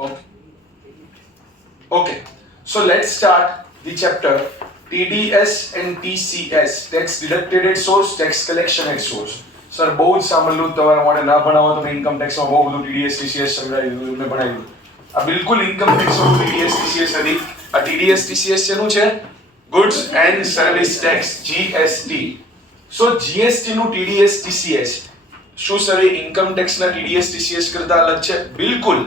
Okay. Okay. So let's start the chapter TDS and TCS, tax deducted at source, tax collection at source. Sir બહુ જ સાંભળ્યું તમારા માટે ના ભણાવો તમે ઇન્કમ ટેક્સમાં બહુ બધું TDS TCS સમજાવી દીધું મેં ભણાવ્યું. આ બિલકુલ ઇન્કમ ટેક્સનું TDS TCS નથી. આ TDS TCS શેનું છે? Goods and service tax GST. So GST નું TDS TCS શું સર ઇન્કમ ટેક્સના TDS TCS કરતા અલગ છે? બિલકુલ.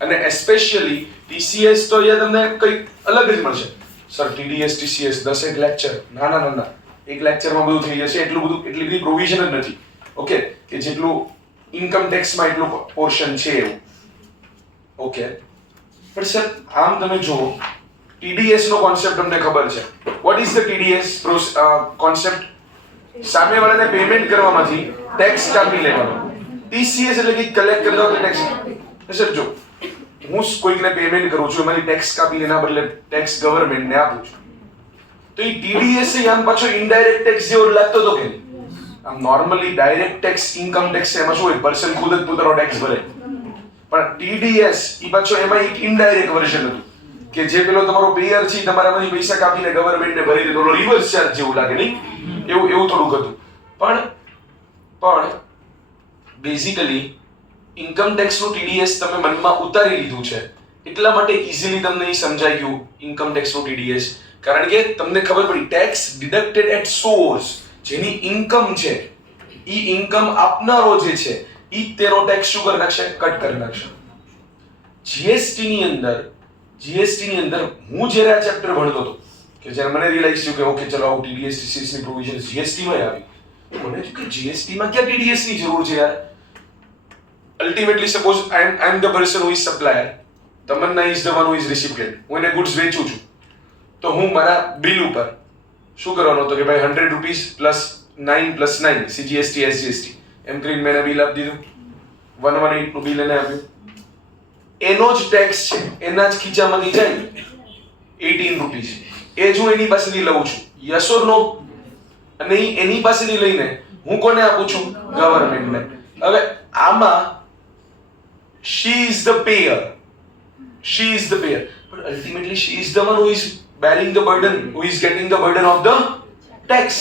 અને એસ્પેશિયલી TCS તો યાર તમને કંઈક અલગ જ મળશે. સર TDS TCS 10 એક લેક્ચર ના એક લેક્ચરમાં બધું થઈ જશે. એટલી બધી પ્રોવિઝન જ નથી. ઓકે, કે જેટલું ઇન્કમ ટેક્સમાં એટલું પોર્શન છે એવું. ઓકે, પણ સર આમ તમે જુઓ TDS નો કોન્સેપ્ટ તમને ખબર છે. What is the TDS concept? સામેવાળાને પેમેન્ટ કરવામાંથી ટેક્સ કાપી લેવાનો. TCS એટલે કે કલેક્ટ કરતા વખતે ટેક્સ. સર જો હું કોઈકને પેમેન્ટ કરું છું એમાંથી ટેક્સ કાપી એના બદલે ટેક્સ ગવર્નમેન્ટને આપું છું, તો એ TDS એ આમ પાછો ઇનડાયરેક્ટ ટેક્સ જેવો લાગતો હતો કે નહીં? આમ normally direct tax income tax એમાં શું હોય, પર્સન ખુદ જ પોતાનો ટેક્સ ભરે. પણ TDS એ પાછો એમાં એક ઇનડાયરેક્ટ વર્ઝન હતું કે જે પેલો તમારો પેયર છે તમારામાંથી પૈસા કાપીને ગવર્નમેન્ટને ભરી દે, તો રિવર્સ ચાર્જ જેવું લાગે નહીં? એવું થોડુંક હતું. પણ બેઝિકલી ઇન્કમ ટેક્સ નું TDS તમે મનમાં ઉતારી લીધું છે એટલા માટે ઈઝીલી તમને એ સમજાઈ ગયું ઇન્કમ ટેક્સ નું TDS. કારણ કે તમને ખબર પડી ટેક્સ ડિડક્ટેડ એટ સોર્સ, જેની ઇન્કમ છે ઈ ઇન્કમ આપનારો જે છે ઈ તેનો ટેક્સ શું કરી નાખશે? કટ કરી નાખશે. GST ની અંદર હું જ્યારે આ ચેપ્ટર ભણતો હતો કે જ્યારે મને રિયલાઇઝ થયું કે ઓકે ચલો આવું TDS TCS ની પ્રોવિઝન GST માં આવી, મને થયું કે GST માં ક્યાં TDS ની જરૂર છે યાર? Ultimately suppose I am the person who is supplier, Tamanna is the one who is recipient. હું એને ગુડ્સ વેચું છું, તો હું મારા બિલ ઉપર શું કરવાનો હતો કે ભાઈ 100 rupees plus 9 plus 9 CGST SGST એમ કરીને મેં બિલ આપી દીધું. 118 નું બિલ એને આપ્યું. એનો જ ટેક્સ છે, એના જ ખીચામાંથી જાય 18 રૂપીસ, એ જ હું એની પાસેથી લઉં છું. યસ ઓર નો? અને એની પાસેથી લઈને હું કોને આપું છું? ગવર્નમેન્ટને. હવે આમાં she is the payer, but ultimately she is the one who is bearing the burden, who is getting the burden of the tax.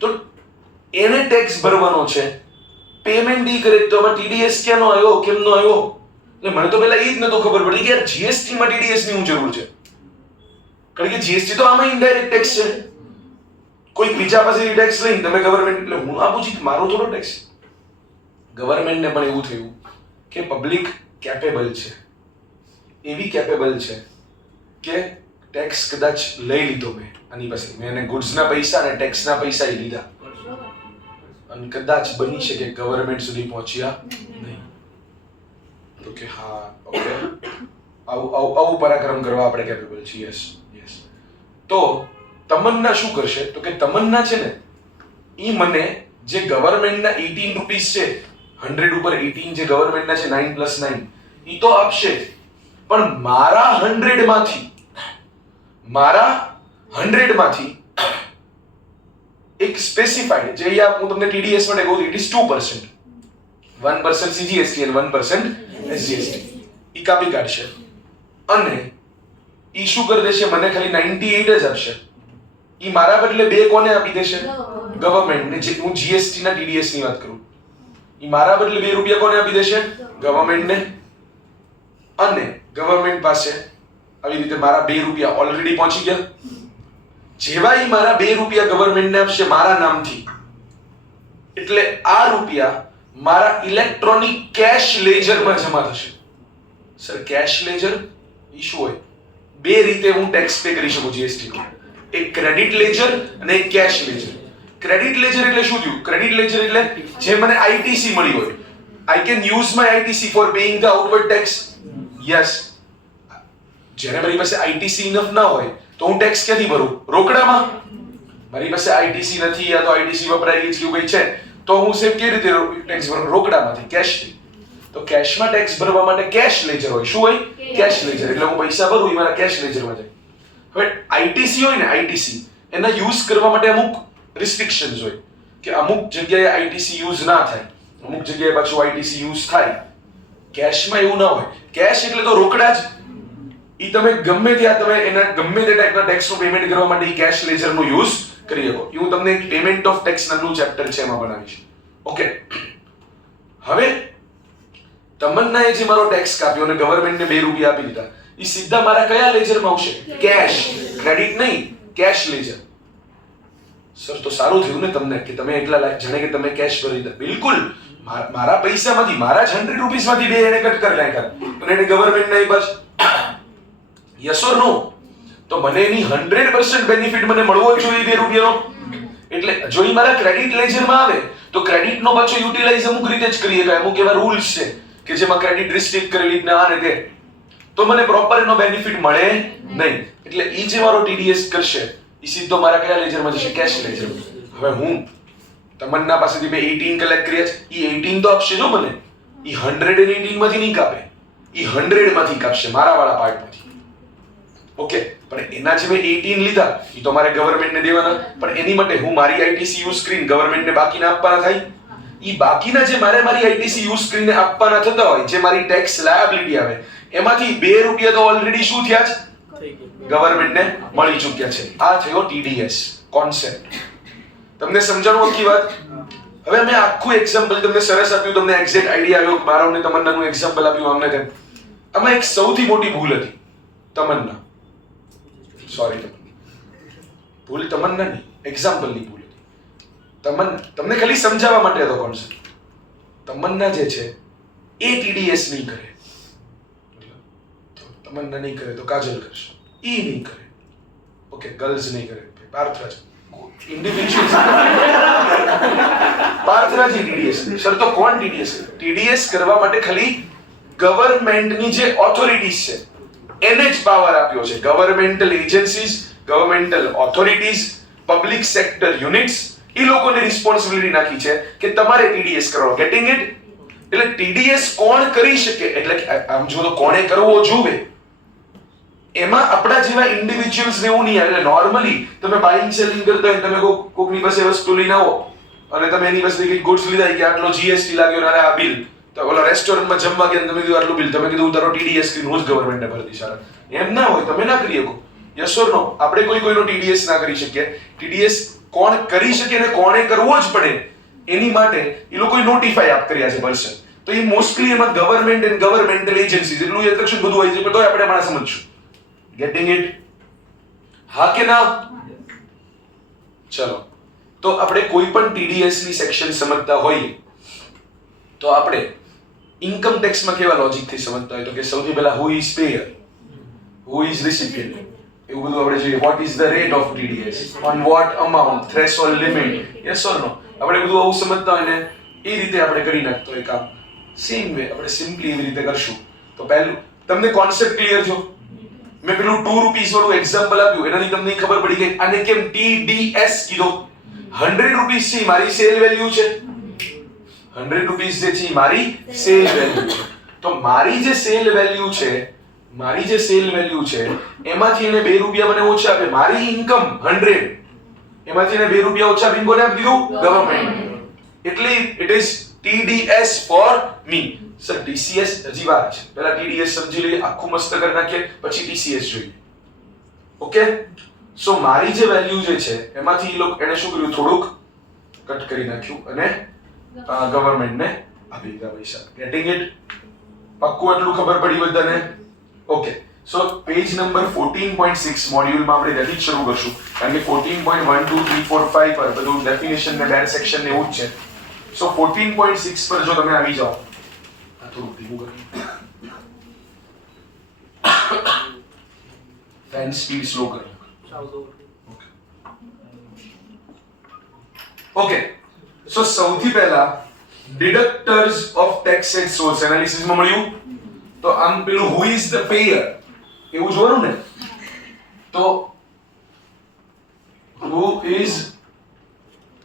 તો એને ટેક્સ ભરવાનો છે, પેમેન્ટ ઈ કરે. તો આમાં TDS ક્યાંનો આવ્યો, કેમનો આવ્યો? એટલે મને તો પહેલા એ જ નતો ખબર પડી કે યાર GST માં TDS ની શું જરૂર છે? કારણ કે GST તો આમાં ઇનડાયરેક્ટ ટેક્સ છે. કોઈ બીજા પાસેથી ટેક્સ લઈને તમે ગવર્નમેન્ટ, એટલે હું આપું છું મારો થોડો ટેક્સ. ગવર્નમેન્ટને પણ એવું થયું કે પબ્લિક કેપેબલ છે, એવી કેપેબલ છે કે ટેક્સ કદાચ લઈ લીધો મેં આની પાસે, મેં એને ગુડ્સના પૈસા અને ટેક્સના પૈસા લીધા અને કદાચ બની શકે ગવર્નમેન્ટ સુધી પહોંચ્યા નહીં. તો કે હા ઓકે આવું પરાક્રમ કરવા આપણે કેપેબલ છીએ. યસ. તો તમન્ના શું કરશે? તો કે તમન્ના છે ને ઈ મને જે ગવર્નમેન્ટના 18 રૂપીસ છે, 100 ઉપર 18 જે ગવર્નમેન્ટના છે 9 પ્લસ 9 ઈ તો આપશે જ, પણ મારા 100 માંથી એક સ્પેસિફાઈડ, જે અહીંયા હું તમને TDS માટે કહું, ઇટ ઇઝ 2%, 1% CGST અને 1% SGST ઈ કાપી કાઢશે અને ઈ શું કરી દેશે? મને ખાલી 98 જ આપશે. ઈ મારા બદલે બે કોને આપી દેશે? ગવર્નમેન્ટને. જે હું GST ના TDS ની વાત કરું, ઈ મારા બદલે 2 રૂપિયા કોને આપી દેશે? ગવર્નમેન્ટને. અને ગવર્નમેન્ટ પાસે આવી રીતે મારા 2 રૂપિયા ઓલરેડી પહોંચી ગયા. જેવા ઈ મારા 2 રૂપિયા ગવર્નમેન્ટને આપશે મારા નામથી, એટલે આ રૂપિયા મારા ઇલેક્ટ્રોનિક કેશ લેજરમાં જમા થશે. સર કેશ લેજર ઈ શું હોય? બે રીતે હું ટેક્સ પે કરી શકું GST નો, એક ક્રેડિટ લેજર અને એક કેશ લેજર. ક્રેડિટ લેજર એટલે શું થયું? ક્રેડિટ લેજર એટલે જે મને ITC મળી હોય, I can use my ITC for paying the outward tax. Yes. જ્યારે મારી પાસે ITC ઇનફ ના હોય તો હું ટેક્સ ક્યાંથી ભરું? રોકડામાં. મારી પાસે ITC નથી, યા તો ITC વપરાઈ ગઈ છે એવું કંઈ છે, તો હું સેમ કેવી રીતે ટેક્સ ભરું? રોકડામાંથી, કેશથી. તો કેશમાં ટેક્સ ભરવા માટે કેશ લેજર હોય. શું હોય? Cash ledger. એટલે હું પૈસા ભરું એ મારા કેશ લેજરમાં જાય. હવે ITC હોય ને, ITC એના યુઝ કરવા માટે અમુક રિસ્ટ્રિક્શન્સ હોય કે અમુક જગ્યાએ ITC યુઝ ના થાય, અમુક જગ્યાએ પાછું ITC યુઝ થાય. કેશમાં એવું ના હોય. કેશ એટલે તો રોકડા જ. ઈ તમે ગમે ત્યાં તમે એના ગમે તે ટાઈપના ટેક્સનું પેમેન્ટ કરવા માટે ઈ કેશ લેજરનો યુઝ કરી શકો. હું તમને એક પેમેન્ટ ઓફ ટેક્સ નામનું ચેપ્ટર છે એમાં બનાવીશ. ઓકે, હવે તમન્નાએ જે મારો ટેક્સ કાપ્યો અને ગવર્મેન્ટને 2 રૂપિયા આપી દીધા, ઈ સીધા મારા કયા લેજરમાં આવશે? કેશ. ક્રેડિટ નહીં, કેશ લેજર. સર તો સારું થયું ને તમને કે તમે એટલા જાણે કે તમે કેશ ભરી દીધા. બિલકુલ, મારા પૈસામાંથી, મારા જ 100 રૂપીસમાંથી 2 એને કટ કરી નાખ્યા અને એને ગવર્મેન્ટને આપ્યા. યસ ઓર નો? તો મને એની 100% બેનિફિટ મને મળવો જ જોઈએ 2 રૂપિયાનો. એટલે જો ઈ મારા ક્રેડિટ લેજરમાં આવે તો ક્રેડિટનો પાછો યુટિલાઇઝ અમુક રીતે જ કરીએ, અમુક એવા રૂલ્સ છે કે જેમાં ક્રેડિટ રિસ્ટ્રિક્ટ કરેલી ને આ ને તે, તો મને પ્રોપર એનો બેનિફિટ મળે નહીં. એટલે ઈ જે મારો ટીડીએસ કરશે ઈ સીધો મારા કયા લેજરમાં જશે? Cash ledger. હવે હું તમન્ના પાસેથી મેં 18 કલેક્ટ કર્યા છે, ઈ 18 તો આપશે જો મને, ઈ 118 માંથી નહીં કાપે, ઈ 100 માંથી કાપશે મારા વાળા પાર્ટમાંથી. ઓકે, પણ એના જે મેં 18 લીધા ઈ તો મારે ગવર્મેન્ટને દેવાના, પણ એની માટે હું મારી આઈટીસી યુઝ કરીને ગવર્મેન્ટને બાકીના આપવાના થાય. ઈ બાકીના જે મારી આઈટીસી યુઝ કરીને આપવાના થતા હોય, જે મારી ટેક્સ લાયબિલિટી આવે, એમાંથી 2 રૂપિયા તો ઓલરેડી શું થયા છે? ગવર્મેન્ટને મળી ચૂક્યા છે. આ થયો ટીડીએસ કોન્સેપ્ટ. તમને સમજાણું આખી વાત? હવે મેં આખું એક્ઝામ્પલ તમને સરસ આપ્યું, તમને એક્ઝેક્ટ આઈડિયા આવ્યો, મારાને તમન્નાનું એક્ઝામ્પલ આપ્યું અમને તેમ. આમાં એક સૌથી મોટી ભૂલ હતી તમન્ના, સોરી ભૂલ તમન્ના નહીં, એક્ઝામ્પલની ભૂલ હતી. તમને ખાલી સમજાવવા માટે હતો કોન્સેપ્ટ. તમન્ના જે છે એ ટીડીએસ નહીં કરે, તમન્ના નહીં કરે તો કાજલ કરશે, ઈ નહીં કરે, ઓકે, ગર્લ્સ નહીં કરે, Parthraj individual Parthraj TDS. Sir તો કોણ ટીડીએસ? ટીડીએસ કરવા માટે ખાલી ગવર્મેન્ટની જે ઓથોરિટીઝ છે એને જ પાવર આપ્યો છે. Governmental agencies, governmental authorities, public sector units, એ લોકોને રિસ્પોન્સિબિલિટી નાખી છે કે તમારે ટીડીએસ કરવો. Gating it? એટલે ટીડીએસ કોણ કરી શકે, એટલે આમ જો તો કોણે કરવો જોવે, એમાં આપણા જેવા ઇન્ડિવિડ્યુઅલ્સ ને એવું નહીં આવે. નોર્મલી તમે બાઇંગ સેલિંગ કરતા હોય, તમે કોકની પાસે વસ્તુ લઈને આવો અને તમે એની પાસે કઈ ગુડ્સ લીધા કે આટલો જીએસટી લાગ્યો અને આ બિલ, તો ઓલા રેસ્ટોરન્ટમાં જમવા ગયા તમે કીધું આટલું બિલ, તમે કીધું તારો ટીડીએસ કરીને હું જ ગવર્મેન્ટને ભરી દઈશ. એમ ના હોય, તમે ના કરી શકો. Yes or no? આપણે કોઈનો ટીડીએસ ના કરી શકીએ. ટીડીએસ કોણ કરી શકે અને કોણે કરવો જ પડે એની માટે એ લોકોએ નોટિફાઈ આપ કર્યા છે પર્સન. તો એ મોસ્ટલી એમાં ગવર્મેન્ટ એન્ડ ગવર્મેન્ટલ એજન્સીઝ એટલું ઇન્સ્ટ્રક્શન બધું હોય છે, પણ તોય આપણે મારા સમજશું. Gating it? હા કે ના? ચલો, તો આપણે કોઈ પણ ટીડીએસ ની સેક્શન સમજતા હોઈએ તો આપણે ઇન્કમ ટેક્સ માં કેવા લોજિક થી સમજતા હોય, તો કે સૌથી પહેલા who is payer, who is recipient, એવું બધું આપણે જોઈએ. What is the rate of TDS, on what amount, threshold limit, yes or no? આપણે બધું આવું સમજતા હોય ને એ રીતે આપણે કરી નાખતો હોય કામ. સેમ વે આપણે સિમ્પલી એવી રીતે કરશું. તો પહેલું તમને કોન્સેપ્ટ ક્લિયર છો? મેં પેલું 2 રૂપીસ વાળું એક્ઝામ્પલ આપ્યું, એનાથી તમને ખબર પડી ગઈ આને કેમ ટીડીએસ કીધો. 100 રૂપીસ છે મારી સેલ વેલ્યુ છે, 100 રૂપીસ જે છે મારી સેલ વેલ્યુ છે. તો મારી જે સેલ વેલ્યુ છે, એમાંથી એને 2 રૂપિયા મને ઓછા આપે. મારી ઇન્કમ 100, એમાંથી એને 2 રૂપિયા ઓછા આપીને કોને આપી દીધું? ગવર્મેન્ટ. એટલે it is TDS for me. Sir TCS હજી વાર છે, પહેલા ટીડીએસ સમજી લઈએ, આખું મસ્ત કરી નાખીએ, પછી ટીસીએસ જોઈએ. ઓકે, સો મારી જે વેલ્યુ જે છે એમાંથી એને શું કર્યું? થોડુંક કટ કરી નાખ્યું અને ગવર્મેન્ટને આપી દીધા પૈસા. Getting it? પાક્કું એટલું ખબર પડી બધાને? ઓકે, સો પેજ નંબર 14.6 મોડ્યુલમાં આપણે ત્યાંથી શરૂ કરશું, કારણ કે 14.1 2 3 4 5 પર બધું ડેફિનેશન ને ડેર સેક્શન ને એવું જ છે. સો 14.6 પર જો તમે આવી જાઓ, આ થોડું ધીમું કરી, ફેન સ્પીડ સ્લો કરો. ઓકે, સો સૌથી પહેલા deductors of tax at source analysis માં મળ્યું. તો આમ પેલું હુ ઇઝ ધ પેયર એવું જોવાનું ને, તો હુ ઇઝ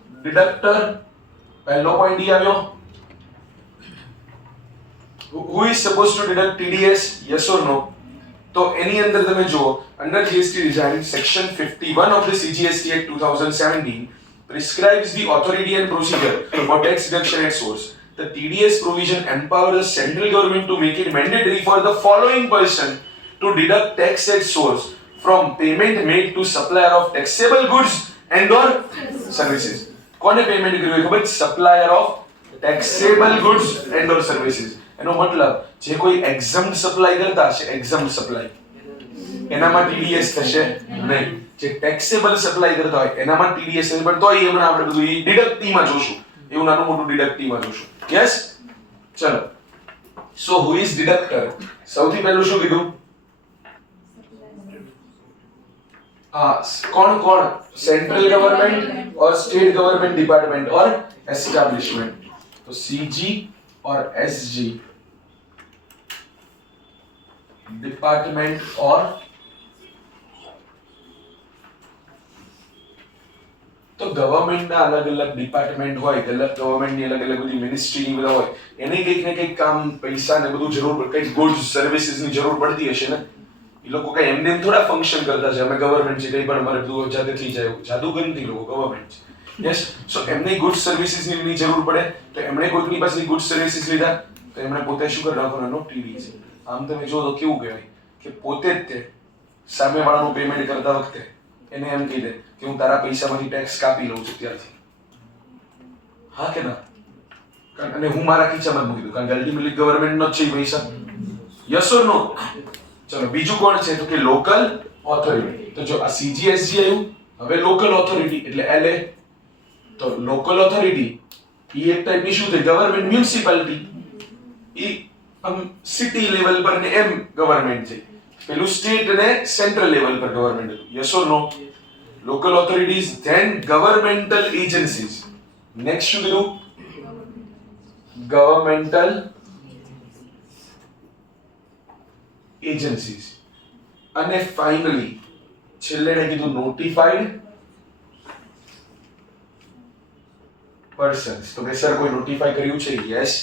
ડિડક્ટર, પહેલો પોઈન્ટ ઈ આવ્યો. who is supposed to deduct TDS, yes or no? તો એની અંદર તમે જુઓ, under GST design section 51 of the CGST Act 2017 prescribes the authority and procedure for tax deduction at source. the TDS provision empowers the central government to make it mandatory for the following person to deduct tax at source from payment made to supplier of taxable goods and or services. કોને payment કર્યું ખબર? Supplier of taxable goods and or services. એનો મતલબ જે કોઈ exempt supply કરતા હશે, exempt supply, એનામાં TDS થશે નહીં. જે taxable સપ્લાય કરતા હોય એનામાં TDS થશે, પણ તોય હમણાં આપણે બધું ઈ ડિડક્ટિવમાં જોશું. એવું નાનું મોટું ડિડક્ટિવમાં જોશું. યસ, ચલો. સો હુ ઇઝ ડિડક્ટર? સૌથી પહેલું શું કીધું? कौन कौन? सेंट्रल गवर्नमेंट और स्टेट गवर्नमेंट डिपार्टमेंट और एस्टैब्लिशमेंट. तो सीजी और एसजी डिपार्टमेंट और तो गवर्नमेंट ना अलग अलग डिपार्टमेंट होय, गवर्नमेंट ની अलग अलग બધી મિનિસ્ટ્રી ની બધા હોય, એને કઈક ને કઈક કામ, પૈસા ને બધું જરૂર પડે, કઈક ગુડ્સ સર્વિસીસ ની જરૂર પડતી હશે ને. એ લોકો કઈ એમને થોડા ફંક્શન કરતા છે, અમે ગવર્નમેન્ટ છે, કઈ પણ અમારે બધું જાતે થઈ જાય, જાદુગર નથી લોકો, ગવર્નમેન્ટ છે. યસ, સો એમને ગુડ સર્વિસીસ ની જરૂર પડે, તો એમણે કોઈકની પાસેથી ગુડ સર્વિસીસ લીધા, તો એમણે પોતે શું કરી નાખવાનું? ટીડીએસ. આમ તમે જો તો કેવું કહેવાય કે પોતે જ તે સામેવાળાનું પેમેન્ટ કરતા વખતે એને એમ કહી દે કે હું તારા પૈસામાંથી ટેક્સ કાપી લઉં છું ત્યારથી. હા કે ના? અને હું મારા ખીચામાં જ મૂકી દઉં, કારણ કે અલ્ટિમેટલી ગવર્નમેન્ટનો જ છે પૈસા. યસ ઓર નો? ચલો, બીજું કોણ છે? તો કે લોકલ ઓથોરિટી. તો જો આ સીજીએસજી આવ્યું, હવે લોકલ ઓથોરિટી એટલે એલએ. તો લોકલ ઓથોરિટી ઈ એક ટાઈપની શું થઈ? Government, municipality. ઈ સિટી લેવલ પર ને એમ ગવર્નમેન્ટ છે. પેલું સ્ટેટ અને સેન્ટ્રલ લેવલ પર ગવર્નમેન્ટ હતું. Yes or no? Local authorities, then governmental agencies. Next શું કીધું? ગવર્નમેન્ટલ એજન્સીઝ. અને ફાઇનલી છેલ્લે ને કીધું નોટિફાઈડ પર્સન્સ. તો કે સર કોઈ નોટિફાઈ કર્યું છે? યસ.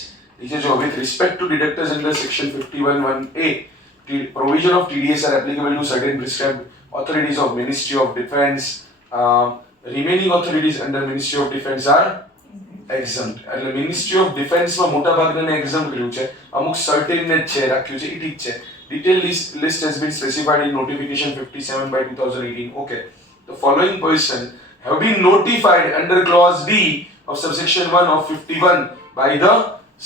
નીચે જો, with respect to deductors under section 51(1)(a, provision of TDS are applicable to certain prescribed authorities of Ministry of Defence. Remaining authorities under Ministry of Defence are exempt. એટલે ministry of ડિફેન્સમાં મોટા ભાગને એક્ઝમ્પ્ટ કર્યું છે, અમુક certain ને છે રાખ્યું છે, એ ઠીક છે. Detailed list has been specified in notification 57/2018. Okay. The following person have been notified under clause D of subsection 1 of 51 by the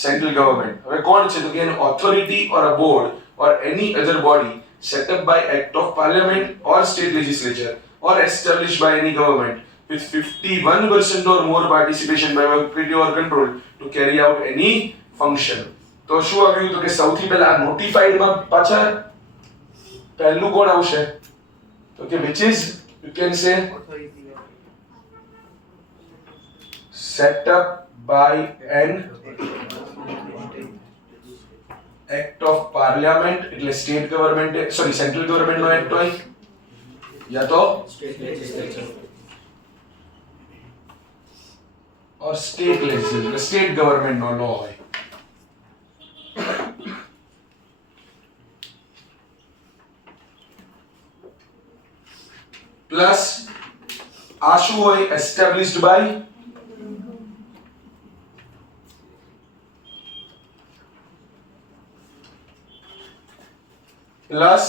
central government. હવે કોણ છે? તો કે an authority or a board or any other body set up by act of parliament or state legislature or established by any government with 51% or more participation by equity or control to carry out any function. તો શું આવ્યું? તો કે સૌથી પહેલા notified માં પાછા પહેલું કોણ આવશે? તો કે which is, you can say, set up by an act of parliament એટલે state government, sorry central government નો એક્ટ હોય, યા તો और स्टेट लेजिस्लेचर, स्टेट गवर्नमेंट નો લો હોય. પ્લસ આ શું હોય? એસ્ટાબ્લિશ્ડ બાય પ્લસ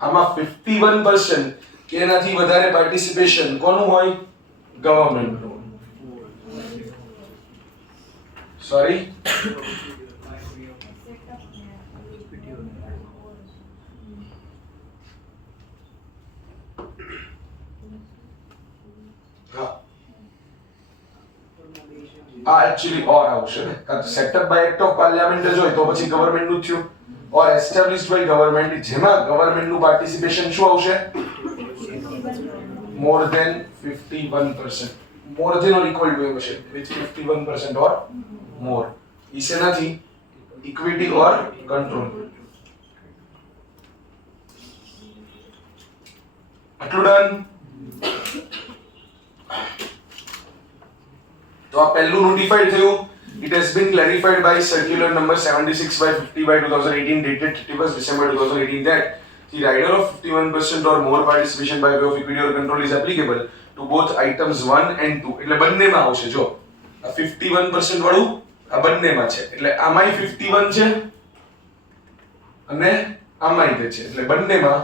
આમાં 51% કે એનાથી વધારે પાર્ટિસિપેશન કોનું હોય? ગવર્નમેન્ટનું. સોરી, આ एक्चुअली और આવશે ને, કારણ setup by act of parliament જ હોય તો પછી ગવર્નમેન્ટ નું થયું, ઓર એસ્ટાબ્લિશ્ડ બાય ગવર્નમેન્ટ જેમાં ગવર્નમેન્ટ નું પાર્ટિસિપેશન શું આવશે? More than 51%, more than or equal to હશે, વિચ 51% ઓર મોર. इसे નથી ઇક્વિટી ઓર કંટ્રોલ. આટલું ડન. તો આ પહેલું નોટિફાઈડ થયું. It has been clarified by circular number 76/50/2018 dated 31st December 2018 that the rider of 51% or more participation by way of equity or control is applicable to both items 1 and 2. એટલે બંનેમાં આવશે. જો આ 51% વાળું આ બંનેમાં છે એટલે આમાંય 51 છે અને આમાંય તે છે એટલે બંનેમાં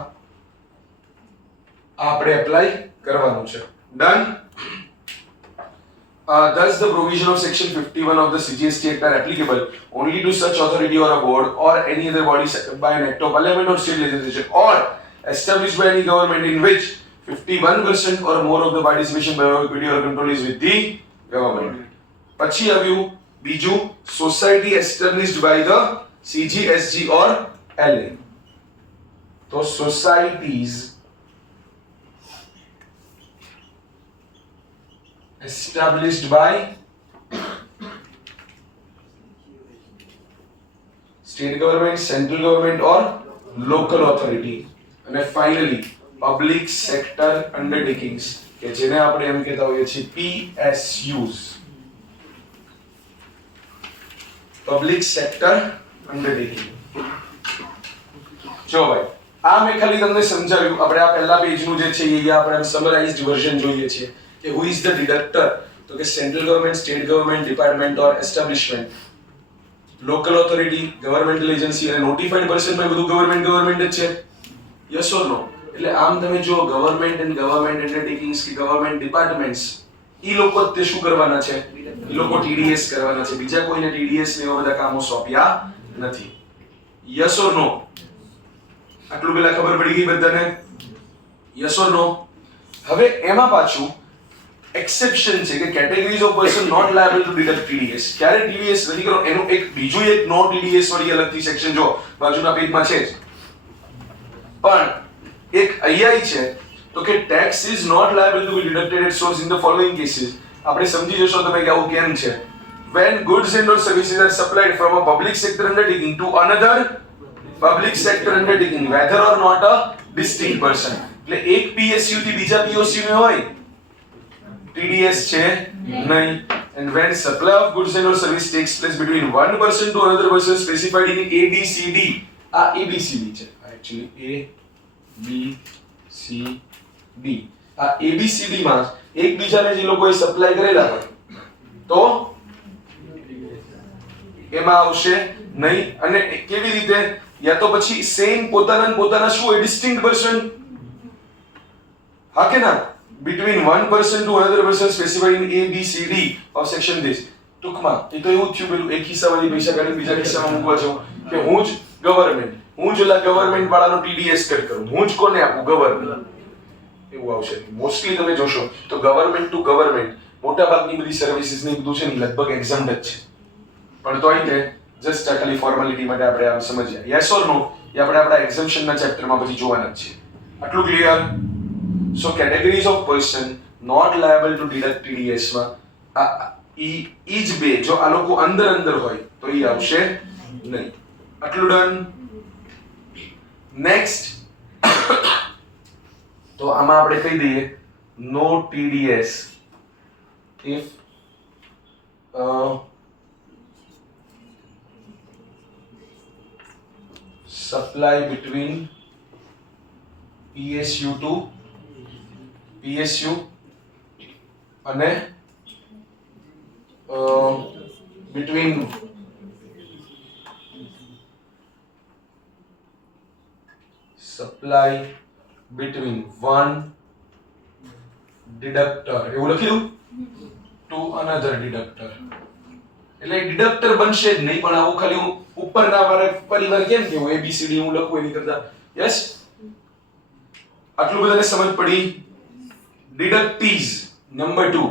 આપણે એપ્લાય કરવાનું છે done thus the provision of section 51 of the CGST Act are applicable only to such authority or a board or any other body set by an act of parliament or state legislation or established by any government in which 51% or more of the participation by equity or control is with the government. પછી આવ્યું બીજું society established by the CGSG or LA. તો societies established by state government, central government or local authority. અને finally public sector undertakings કે જેને આપણે એમ કહેતા હોઈએ છીએ PSUs, public sector undertaking. જો ભાઈ આ મેં ખાલી તમને સમજાવ્યું. આપણે આ પહેલા પેજનું જે છે એ આપણે સમરાઇઝ્ડ વર્ઝન જોઈએ છીએ કે who is the deductor. તો કે central government, state government, department or establishment, local authority, governmental agency અને notified person માં બધું ગવર્નમેન્ટ જ છે. yes or no? એટલે આમ તમે જો ગવર્નમેન્ટ એન્ડ ગવર્નમેન્ટ અંડરટેકિંગ્સ કે ગવર્નમેન્ટ ડિપાર્ટમેન્ટ્સ ઈ લોકો તે શું કરવાના છે? ઈ લોકો TDS કરવાના છે. બીજા કોઈને TDS ને એવા બધા કામો સોંપ્યા નથી. yes or no? આટલું પેલા ખબર પડી ગઈ બધાને? yes or no? હવે એમાં પાછું એક્સેપ્શન છે કે categories of person not liable to deduct TDS. ક્યારે TDS નથી કરો એનું એક બીજું એક નો TDS વાળી અલગથી સેક્શન જો બાજુના પેજમાં છે જ. પણ એક અહીંયા છે તો કે tax is not liable to be deducted at source in the following cases. આપણે સમજી જશો તમે કે આવું કેમ છે. when goods and or services are supplied from a public sector undertaking to another public sector undertaking whether or not a distinct person. એટલે એક PSU થી બીજા PSU ને હોય TDS છે નહીં. and when supply of goods and or service takes place between one person to another person specified in ABCD. આ ABCD છે actually ABCD. આ ABCD માં એકબીજાને જે લોકોએ સપ્લાય કરેલા હોય તો એમાં આવશે નહીં. અને કેવી રીતે? યા તો પછી સેમ પોતાના શું હોય ડિસ્ટિંક્ટ પર્સન. હા કે ના? between one person to another person specified in ABCD of section this. ટૂંકમાં એ તો એવું થયું પેલું એક હિસ્સામાંથી પૈસા કાઢી બીજા હિસ્સામાં મૂકવા જાઉં કે હું જ ગવર્નમેન્ટ, હું જ ઓલા ગવર્નમેન્ટ વાળાનો TDS કટ કરું, હું જ કોને આપું? ગવર્નમેન્ટ. એવું આવશે. મોસ્ટલી તમે જોશો તો ગવર્નમેન્ટ ટુ ગવર્નમેન્ટ મોટા ભાગની બધી સર્વિસીસ ની બધું છે ને લગભગ એક્ઝામ્ડ જ છે. પણ તોય તે જસ્ટ ખાલી ફોર્માલિટી માટે આપણે આમ સમજ્યા. યસ ઓર નો એ આપણે આપણા એક્ઝમ્પશનના ચેપ્ટરમાં પછી જોવાના જ છે. આટલું clear? So categories of person not liable to deduct TDS માં ઈ જ બે જો આ લોકો અંદર હોય તો ઈ આવશે નહીં. આટલું ડન? નેક્સ્ટ તો આમાં આપણે કહી દઈએ નો TDS if supply between PSU to PSU અને between supply between one deductor એવું લખી દઉં to another deductor. એટલે ડિડક્ટર બનશે જ નહીં પણ આવું ખાલી હું ઉપરના પરિવાર કેમ કે હું ABCD હું લખું એની કરતા. યસ? આટલું બધાને સમજ પડી? ડિડક્ટીઝ નંબર 2.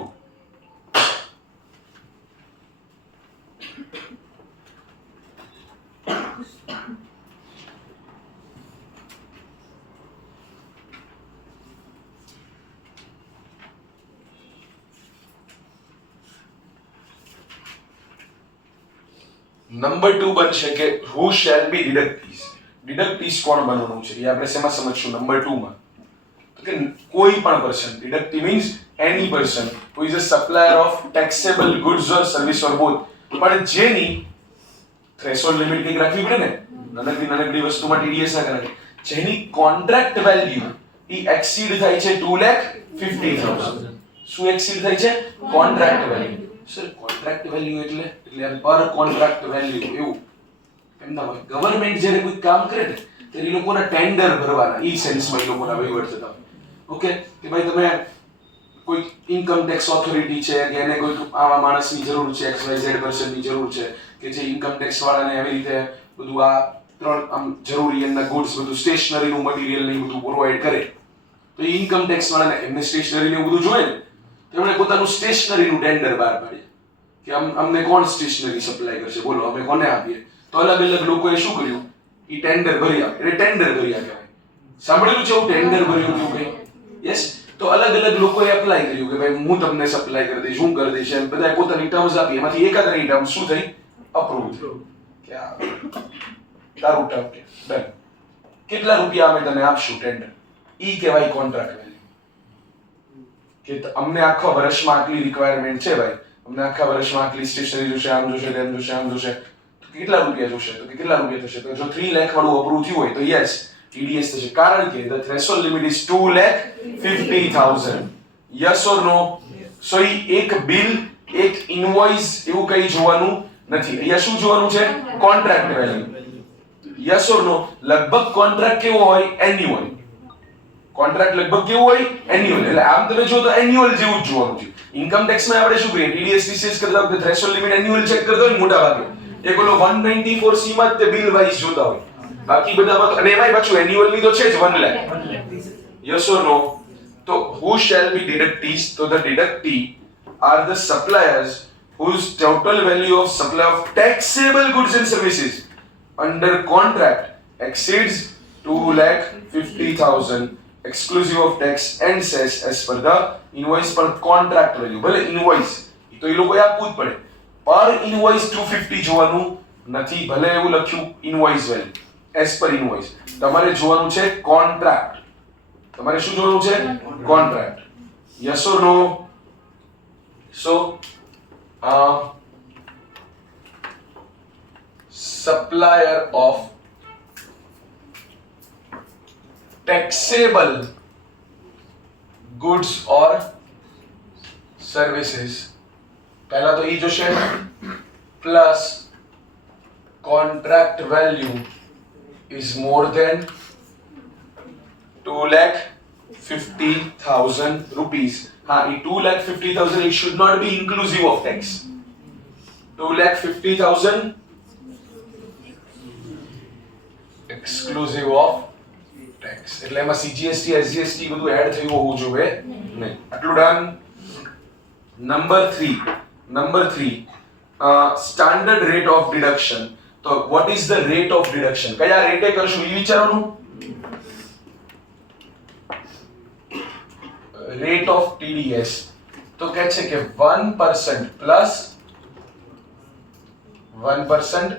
નંબર 2 બનશે કે who shall be deductees. deductees કોણ બનવાનું છે એ આપણે શેમાં સમજશું? નંબર 2 માં. તો કે કોઈ પણ person. deductee means any person who is a supplier of taxable goods or service or both. પણ જેની થ્રેશોલ્ડ લિમિટ કંઈક રાખવી પડે ને નાનકડી વસ્તુમાં TDS ના કરે. જેની કોન્ટ્રાક્ટ વેલ્યુ ઈ એક્સીડ થાય છે 2,50,000. શું એક્સીડ થાય છે? Contract value. Sir contract value એટલે પર કોન્ટ્રાક્ટ વેલ્યુ એવું એમના ગવર્નમેન્ટ જ્યારે કોઈ કામ કરે ને ત્યારે એ લોકોના ટેન્ડર ભરવાના ઈ સેન્સમાં એ લોકોના વહીવટ થતા ઓકે કે ભાઈ તમે કોઈ ઇન્કમ ટેક્સ ઓથોરિટી છે કે એને કોઈ આવા માણસની જરૂર છે XYZ પર્સનની જરૂર છે કે જે ઇન્કમ ટેક્સ વાળાને એવી રીતે બધું આ ત્રણ આમ જરૂરી એના ગુડ્સ બધું સ્ટેશનરીનું મટીરીયલ ને બધું પ્રોવાઈડ કરે તો એ ઇન્કમ ટેક્સ વાળાને એમને સ્ટેશનરી ને બધું જોઈએ ને તો એમણે પોતાનું સ્ટેશનરીનું ટેન્ડર બહાર પાડ્યું કે અમને કોણ સ્ટેશનરી સપ્લાય કરશે બોલો અમે કોને આપીએ તો અલગ અલગ લોકોએ શું કર્યું ઈ ટેન્ડર ભર્યા એટલે ટેન્ડર ભર્યા કહેવાય સાંભળેલું છે એવું ટેન્ડર ભર્યું કેવું કઈ યસ તો અલગ અલગ લોકોએ એપ્લાય કર્યું કે ભાઈ હું તમને સપ્લાય કરી દઈશ હું કરી દઈશ એમ બધાએ પોતાની ટર્મ્સ આપી એમાંથી એકાદની ટર્મ શું થઈ અપ્રૂવ થઈ કે તારું ટર્મ કે ડન કેટલા રૂપિયા અમે તને આપશું ટેન્ડર ઈ કહેવાય કોન્ટ્રાક્ટ વેલ્યુ કે અમને આખા વર્ષમાં આટલી રિક્વાયરમેન્ટ છે ભાઈ અમને આખા વર્ષમાં આટલી સ્ટેશનરી જોશે આમ જોશે તેમ જોશે આમ જોશે તો કેટલા રૂપિયા જોશે તો કેટલા રૂપિયા થશે તો જો 3 લાખ વાળું અપ્રૂવ થયું હોય તો યસ TDS થશે કારણ કે the threshold limit is 2,50,000 yes or no so એક બિલ એક ઇનવોઇસ એવું કઈ જોવાનું નથી અહીંયા શું જોવાનું છે contract value yes or no લગભગ કોન્ટ્રાક્ટ કેવો હોય એન્યુઅલ કોન્ટ્રાક્ટ લગભગ કેવું હોય એન્યુઅલ એટલે આમ તમે જો તો એન્યુઅલ જેવું જ જોવાનું છે ઇન્કમ ટેક્સ માં આપણે શું કરીએ TDS TCS કરતા વખતે થ્રેશોલ્ડ લિમિટ એન્યુઅલ ચેક કરતા હોય મોટા ભાગે એક ઓલો 194C માં તે બિલ વાઇઝ જોતા હોય બાકી બધામાં તો અને એમાંય પાછું એન્યુઅલ ની તો છે જ 1 લાખ yes or no તો who shall be deductees તો the deductee are the suppliers whose total value of supply of taxable goods and services under contract exceeds 2,50,000 exclusive of tax and cess as per the invoice per contract value ભલે invoice તો એ લોકોએ આપવું જ પડે પર invoice 250 જોવાનું નથી ભલે એવું લખ્યું invoice value as per invoice તમારે જોવાનું છે contract તમારે શું જોવાનું છે contract yes or no so supplier of taxable goods or services પહેલા તો ઈ જોશે plus contract value is more than 2,50,000 rupees हाँ ये 2,50,000 it should not be inclusive of tax 2,50,000 exclusive of tax એટલે એમાં CGST SGST બધું એડ થયું હોવું જોઈએ નહીં આટલું done number 3 standard rate of deduction તો what is the rate of deduction કયા રેટે કરશું ઈ વિચારવાનું રેટ ઓફ TDS તો કહે છે કે 1% પ્લસ 1%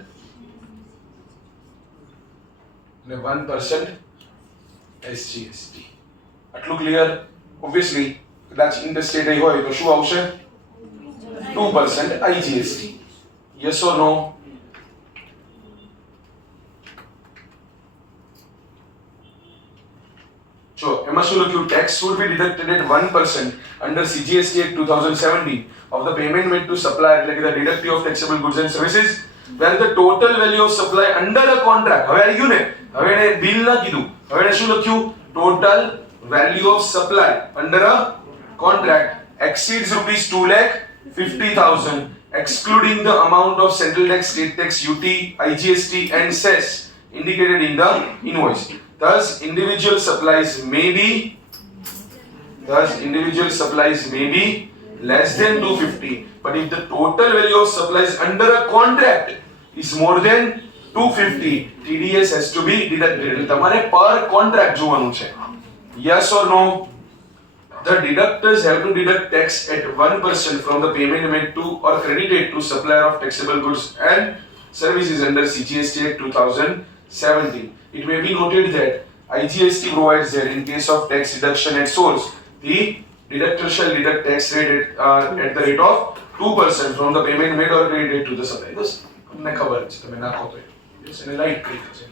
ને 1% SGST આટલું ક્લિયર ઓબ્વિયસલી કદાચ ઇન્ડસ્ટ્રેટ હોય તો શું આવશે 2% IGST yes or no So, એમાં શું લખ્યું tax would be deducted at 1% under CGST Act 2017 of the payment made to supplier like the deductive of taxable goods and services where the total value of supply under a contract હવે આવી ગયું ને હવે એને bill ના કીધું હવે એને શું લખ્યું total value of supply under a contract exceeds rupees 2,50,000 excluding the amount of central tax, state tax, UT, IGST and cess indicated in the invoice. Thus, individual supplies may be less than 250. But if the total value of supplies under a contract is more than 250, TDS has to be deducted. તમારે per contract જોવાનું છે. Yes or no? The deductors have to deduct tax at 1% from the payment made to or credited to supplier of taxable goods and services under CGST Act 2017. It may be noted that IGST provides that in case of tax deduction at source, the deductor shall deduct tax rate at the rate of 2% from the payment made or credited to the supplier. બસ તમને ખબર છે તમે નાખો તો બસ એને light કરી છે.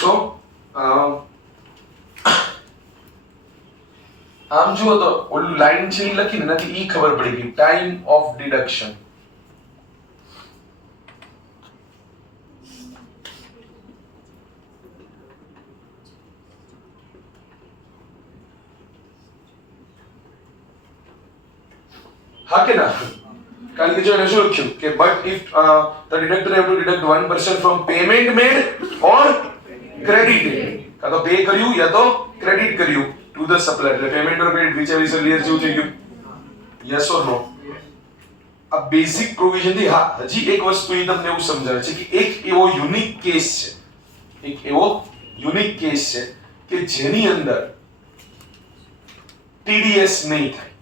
So આમ જુઓ તો ઓલું લાઈન છે એ લખીને નથી ઈ ખબર પડી ગઈ ટાઈમ ઓફ ડિડક્શન. હા કે ના? કારણ કે જો એને શું લખ્યું કે but if the deductor have to deduct 1% from payment made or credited, કાં તો પે કર્યું યા તો ક્રેડિટ કર્યું to the supplier, એટલે payment or credit whichever is earlier જેવું થઈ ગયું. yes or no? આ બેઝિક પ્રોવિઝન થી હા હજી એક વસ્તુ એ તમને એવું સમજાવે છે કે એક એવો યુનિક કેસ છે, એક એવો યુનિક કેસ છે કે જેની અંદર TDS નહીં થાય,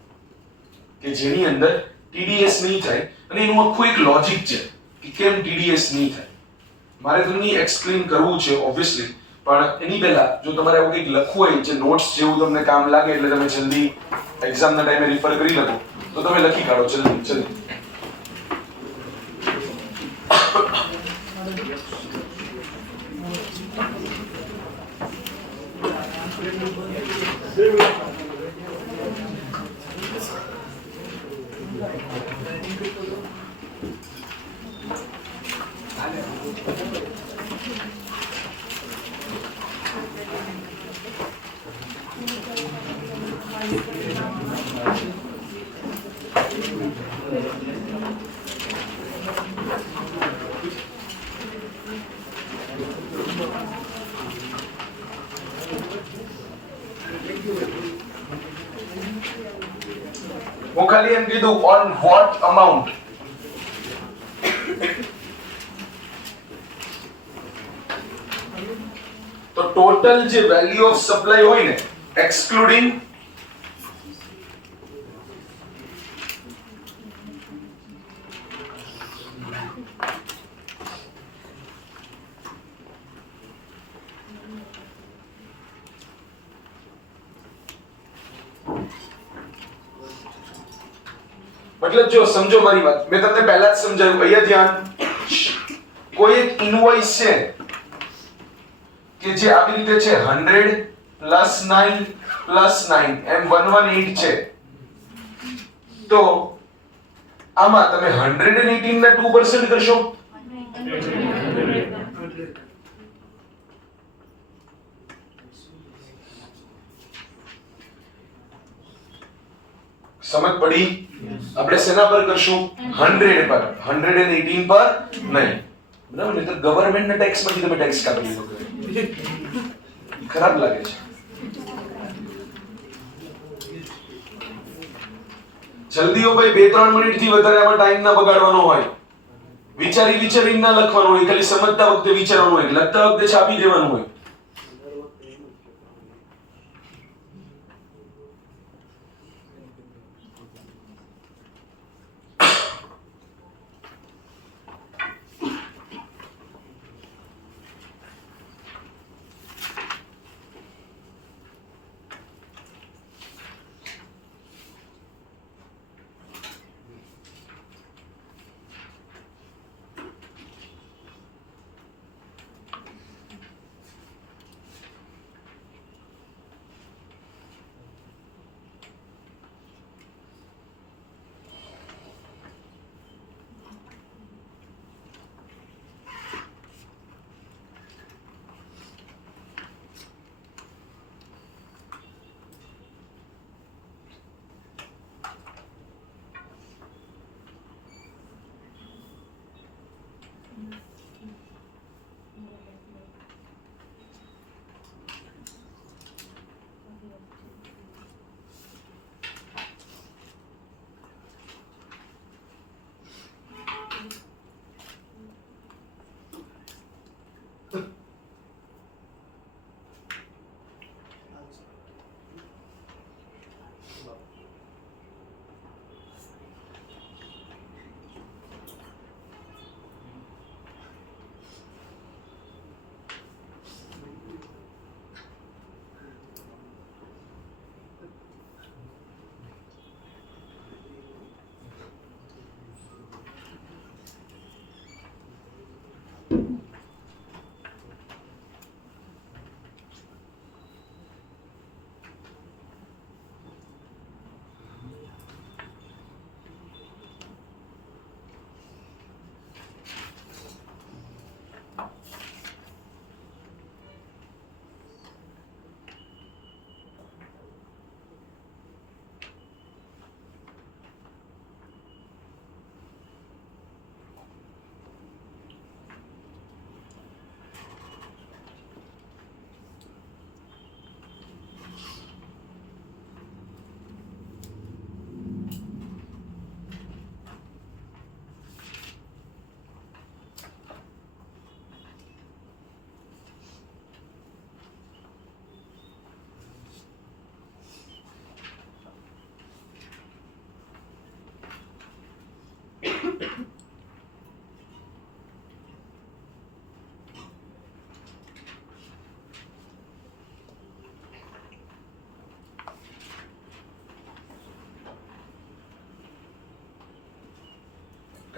કે જેની અંદર TDS નહીં થાય અને એનું આખું એક લોજિક છે કે કેમ TDS નહીં થાય. મારે તમને એક્સપ્લેન કરવું છે ઓબ્વિયસલી, પણ એની પહેલા જો તમારે આવું કંઈક લખવું હોય જે નોટ્સ જેવું તમને કામ લાગે એટલે તમે જલ્દી એક્ઝામના ટાઈમે રિફર કરી લો તો તમે લખી કાઢો જલ્દી. હું ખાલી એમ કીધું on what amount. તો ટોટલ જે વેલ્યુ ઓફ સપ્લાય હોય ને એક્સક્લુડિંગ મતલબ જો સમજો મારી વાત, મેં તમને પહેલા જ સમજાવ્યું, અહીંયા ધ્યાન, કોઈ એક ઇનવોઇસ છે કે જે આવી રીતે છે 100 + 9 + 9 એમ 118 છે, તો આમાં તમે 118 ના 2% કરશો, સમજ પડી? આપણે શેના પર કરશું? 100 પર, 118 પર નહીં, બરાબર ને? તો ગવર્નમેન્ટ ના ટેક્સ માંથી તમે ટેક્સ કાપી લો, ખરાબ લાગે છે. જલ્દીઓ ભાઈ 2-3 મિનિટ થી વધારે આમાં ટાઈમ ના બગાડવાનો હોય, વિચારી ના લખવાનું હોય, ખાલી સમજતા વખતે વિચારવાનું હોય, લખતા વખતે છાપી દેવાનું હોય.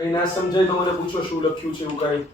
કઈ ના સમજાય તો મને પૂછો શું લખ્યું છે એવું કઈ.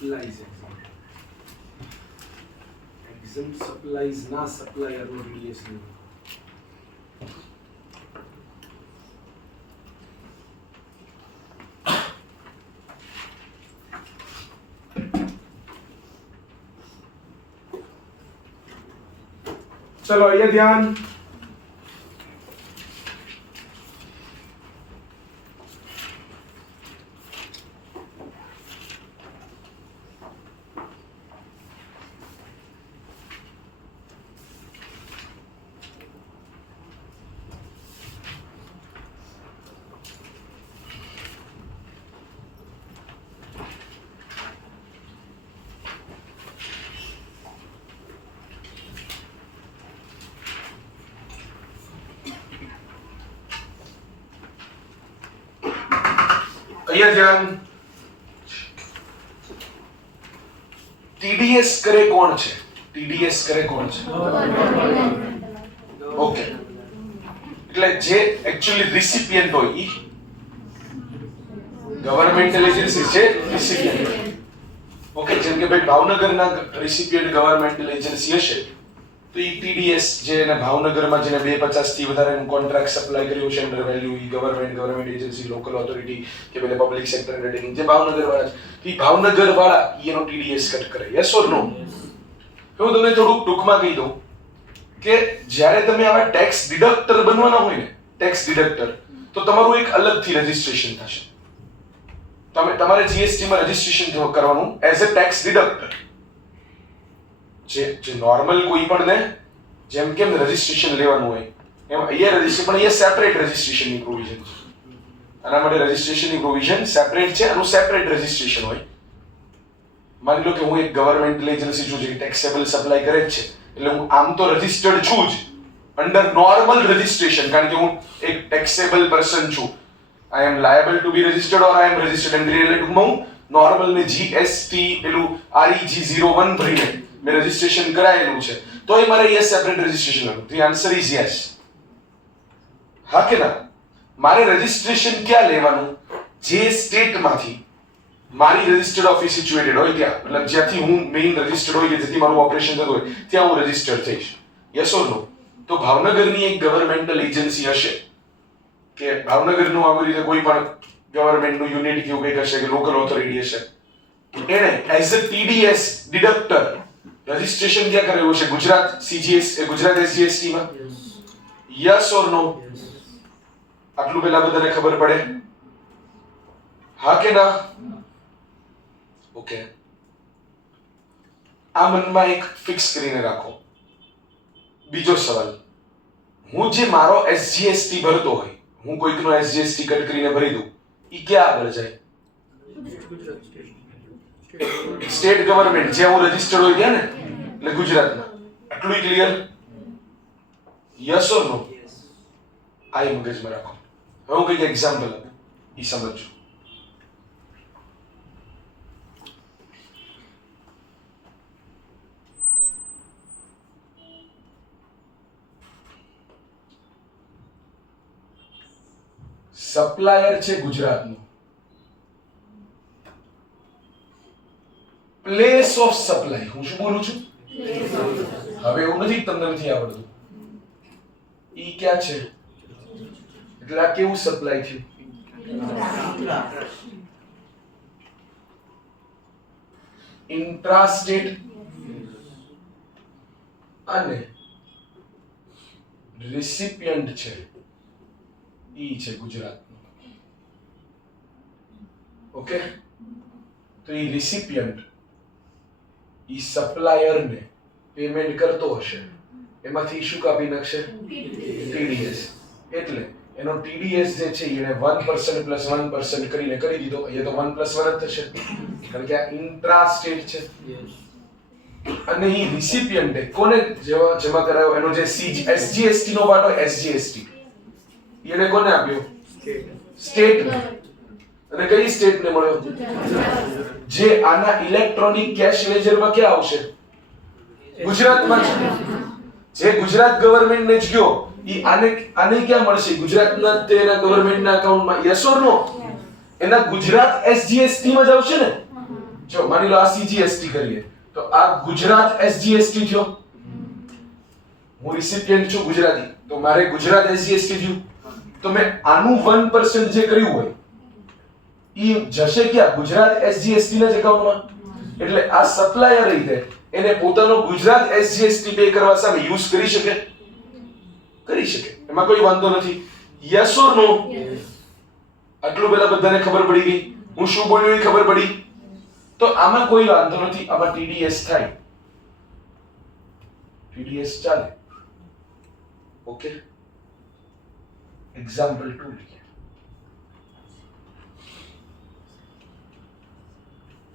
supplies exempt supplies ના supplier નો relation चलो ये ध्यान અહીંયા ધ્યાન ટીડીએસ કરે કોણ છે ટીડીએસ કરે કોણ છે ઓકે એટલે જે એક્ચ્યુઅલી રિસિપિયન્ટ હોય ઈ ગવર્નમેન્ટલ એજન્સી છે રિસિપિયન્ટ ઓકે જેમ કે ભાઈ ભાવનગરના રિસિપિયન્ટ ગવર્નમેન્ટલ એજન્સી હશે તો ઈ TDS જે એને ભાવનગરમાં જેને 250 થી વધારેનું કોન્ટ્રાક્ટ સપ્લાય કર્યું છે અંડર વેલ્યુ ઈ ગવર્નમેન્ટ એજન્સી લોકલ ઓથોરિટી કે પેલે પબ્લિક સેક્ટર રેટિંગ જે ભાવનગર વાળા છે ઈ ભાવનગર વાળા ઈ એનો TDS કટ કરે યસ ઓર નો? હું તમને થોડુંક ટૂંકમાં કહી દઉં કે જ્યારે તમે આવા ટેક્સ ડિડક્ટર બનવાના હોય ને ટેક્સ ડિડક્ટર તો તમારું એક અલગથી રજિસ્ટ્રેશન થશે. તમારે GST માં રજિસ્ટ્રેશન કરવાનું એઝ અ ટેક્સ ડિડક્ટર. જે નોર્મલ કોઈ પણ ને જેમ કેમ રજિસ્ટ્રેશન લેવાનું હોય એમ અહીંયા રજિસ્ટ્રેશન પણ અહીંયા સેપરેટ રજિસ્ટ્રેશનની પ્રોવિઝન છે. આના માટે રજિસ્ટ્રેશનની પ્રોવિઝન સેપરેટ છે, આનું સેપરેટ રજિસ્ટ્રેશન હોય. માની લો કે હું એક ગવર્નમેન્ટલ એજન્સી છું જે ટેક્સેબલ સપ્લાય કરે જ છે, એટલે હું આમ તો રજિસ્ટર્ડ છું જ અંડર નોર્મલ રજિસ્ટ્રેશન, કારણ કે હું એક ટેક્સેબલ પર્સન છું. I am liable to be registered or I am registered and related to હું નોર્મલ ને GST પેલું REG01 ભરીને મેં રજિસ્ટ્રેશન કરાયેલું છે તોય મારે યસ સેપરેટ રજિસ્ટ્રેશન કરવું. The answer is yes. હા કે ના? મારે રજિસ્ટ્રેશન ક્યાં લેવાનું? જે સ્ટેટમાંથી મારી રજિસ્ટર્ડ ઓફિસ સિચ્યુએટેડ હોય ત્યાં, મતલબ જ્યાંથી હું મેઇન રજિસ્ટર્ડ હોય કે જેથી મારું ઓપરેશન થતું હોય ત્યાં હું રજિસ્ટર્ડ થઈશ. યસ ઓર નો? તો ભાવનગરની એક ગવર્નમેન્ટલ એજન્સી હશે કે ભાવનગરનું આવી રીતે કોઈ પણ ગવર્નમેન્ટનું યુનિટ કે એવું કંઈક હશે કે લોકલ ઓથોરિટી હશે, એને એઝ અ TDS ડિડક્ટર રજિસ્ટ્રેશન ક્યાં કરેલું છે? ગુજરાત CGS ગુજરાત SGST માં. યસ ઓર નો? આટલું પહેલા બધાને ખબર પડે? હા કે ના? ઓકે. આ મનમાં એક ફિક્સ કરીને રાખો. બીજો સવાલ, હું જે મારો SGST ભરતો હોય, હું કોઈકનો SGST કટ કરીને ભરી દઉં, ઈ ક્યાં આગળ જાય? સ્ટેટ ગવર્નમેન્ટ જ્યાં હું રજિસ્ટર્ડ હોય ત્યાં ને, એટલે ગુજરાતમાં. આટલું ક્લિયર? યસ ઓર નો? આ મગજમાં રાખો. હવે હું કંઈક એક્ઝામ્પલ આપું, ઈ સમજજો. સપ્લાયર છે ગુજરાતનું, પ્લેસ ઓફ સપ્લાય, હું શું બોલું છું? હવે એવું નથી તમને નથી આવડતું, ઈ ક્યાં છે? એટલે આ કેવું સપ્લાય થયું? ઇન્ટ્રા સ્ટેટ અને રિસિપિયન્ટ છે ઈ છે ગુજરાતનું. ઓકે, તો ઈ રિસિપિયન્ટ ઈ સપ્લાયરને પેમેન્ટ કરતો હશે, એમાંથી શું કાપી નાખશે? TDS. એટલે એનો TDS જે છે એને 1% પ્લસ 1% કરીને કરી દીધો. એ તો 1 પ્લસ 1 જ થશે કારણ કે આ ઇન્ટ્રા સ્ટેટ છે. અને ઈ રિસિપિયન્ટે કોને જમા કરાયો? એનો જે SGST નો પાર્ટ હોય SGST એને કોને આપ્યો? સ્ટેટ ને. અને કઈ સ્ટેટ ને મળ્યો? જે આના ઇલેક્ટ્રોનિક કેશ લેજરમાં ક્યાં આવશે? ગુજરાતમાં છે. જે ગુજરાત ગવર્નમેન્ટ ને જ ગયો ઈ આને ક્યાં મળશે? ગુજરાતના તેના ગવર્નમેન્ટના અકાઉન્ટમાં. યસ ઓર નો? એના ગુજરાત SGST માં જ આવશે ને. જો માની લો આ CGST કરીએ તો આ ગુજરાત SGST થયો. હું રિસિપિયન્ટ છું ગુજરાતી, તો મારે ગુજરાત SGST થયું. તો મેં આનું 1% જે કર્યું હોય ઈ જશે ક્યાં? ગુજરાત SGST ના જ એકાઉન્ટમાં. એટલે આ સપ્લાયર રીતે એને પોતાનો ગુજરાત SGST પે કરવા સામે યુઝ કરી શકે? કરી શકે, એમાં કોઈ વાંધો નથી. યસ ઓર નો? આટલું પહેલા બધાને ખબર પડી ગઈ? હું શું બોલ્યો એ ખબર પડી? તો આમાં કોઈ વાંધો નથી, આમાં TDS થાય, TDS ચાલે. ઓકે, એક્ઝામ્પલ 2 લઈએ.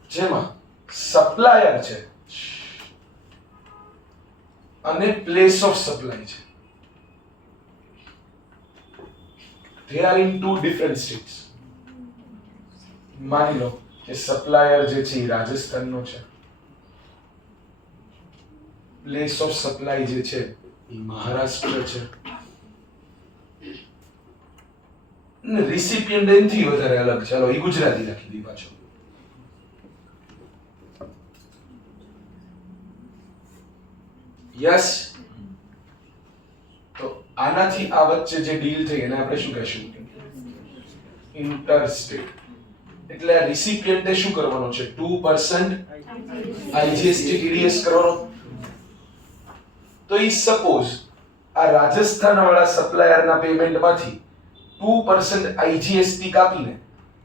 જેમાં સપ્લાયર છે અને પ્લેસ ઓફ સપ્લાય છે. They are in two different states. માની લો કે સપ્લાયર જે છે એ રાજસ્થાનનો છે, પ્લેસ ઓફ સપ્લાય જે છે એ મહારાષ્ટ્ર છે, ને રિસિપિયન્ટ એનથી વધારે અલગ. ચાલો એ ગુજરાતી રાખી દી પાછો. યસ, આનાથી આ વચ્ચે જે ડીલ થઈ એને આપણે શું કહેશું? ઇન્ટરસ્ટેટ. એટલે આ રિસિપિયન્ટે શું કરવાનો છે? 2% IGST TDS કરવાનો. તો ઈ સપોઝ આ રાજસ્થાન વાળા સપ્લાયર ના પેમેન્ટ માંથી 2% IGST કાપીને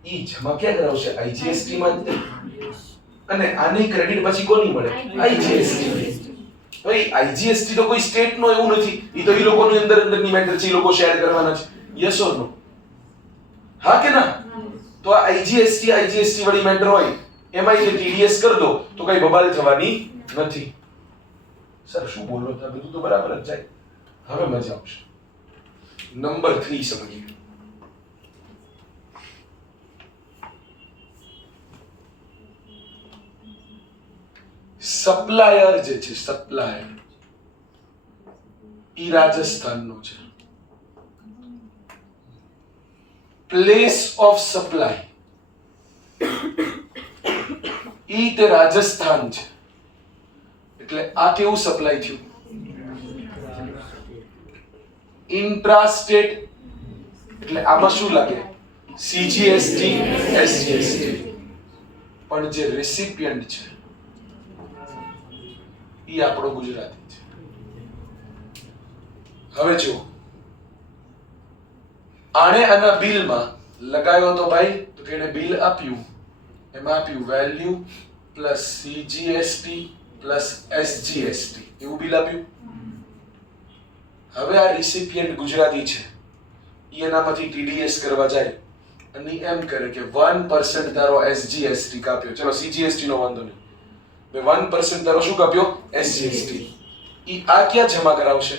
ઈ જમા ક્યાં કરાવશે? IGST માં જ. અને આની ક્રેડિટ પછી કોની મળે? IGST. તો ઈ IGST તો કોઈ સ્ટેટ નો એવું નથી, ઈ તો ઈ લોકોની અંદરની મેટર છે, ઈ લોકો શેર કરવાના છે. યસ ઓર નો? હા કે ના? તો આ IGST વાળી મેટર હોય એમાં જે TDS કર દો તો કઈ બબાલ થવાની નથી. સર શું બોલો છો? બધું તો બરાબર જ જાય. હવે મજા આવશે. નંબર 3 સમજીએ. સપ્લાયર જે છે, સપ્લાયર ઈ રાજસ્થાનનો છે. પ્લેસ ઓફ સપ્લાય ઈ તે રાજસ્થાન છે. એટલે આ કેવું સપ્લાય થયું? ઇન્ટ્રાસ્ટેટ. એટલે આમાં શું લાગે? CGST SGST. પણ જે રેસિપિયન્ટ છે ઈ આપણો ગુજરાતી છે. હવે જો આણે આના બિલમાં લગાવ્યો તો ભાઈ, તો કે એને બિલ આપ્યું, એમાં આપ્યું value plus CGST plus SGST એવું બિલ આપ્યું. હવે આ રિસિપિયન્ટ ગુજરાતી છે, ઈ એનામાંથી TDS કરવા જાય અને એમ કરે કે 1% તારો SGST કાપ્યો. ચલો CGST નો વાંધો નહીં, મે 1% તારો શું કાપ્યો? SGST. ઈ આ ક્યાં જમા કરાવશે?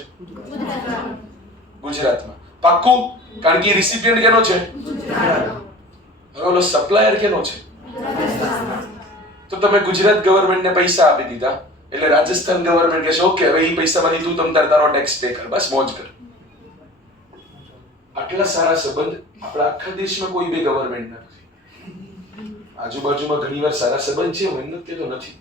ગુજરાતમાં. પાક્કું? કારણ કે રિસિપિયન્ટ કેનો છે? હવે ઓલો સપ્લાયર કેનો છે? તો તમે ગુજરાત ગવર્નમેન્ટને પૈસા આપી દીધા એટલે રાજસ્થાન ગવર્નમેન્ટ કહેશે ઓકે હવે ઈ પૈસામાંથી તું તમ તારો ટેક્સ પે કર, બસ મોજ કર. આટલા સારા સંબંધ આપણા આખા દેશમાં કોઈ બે ગવર્નમેન્ટ નથી. આજુબાજુમાં ઘણીવાર સારા સંબંધ છે, હું નથી કહેતો નથી,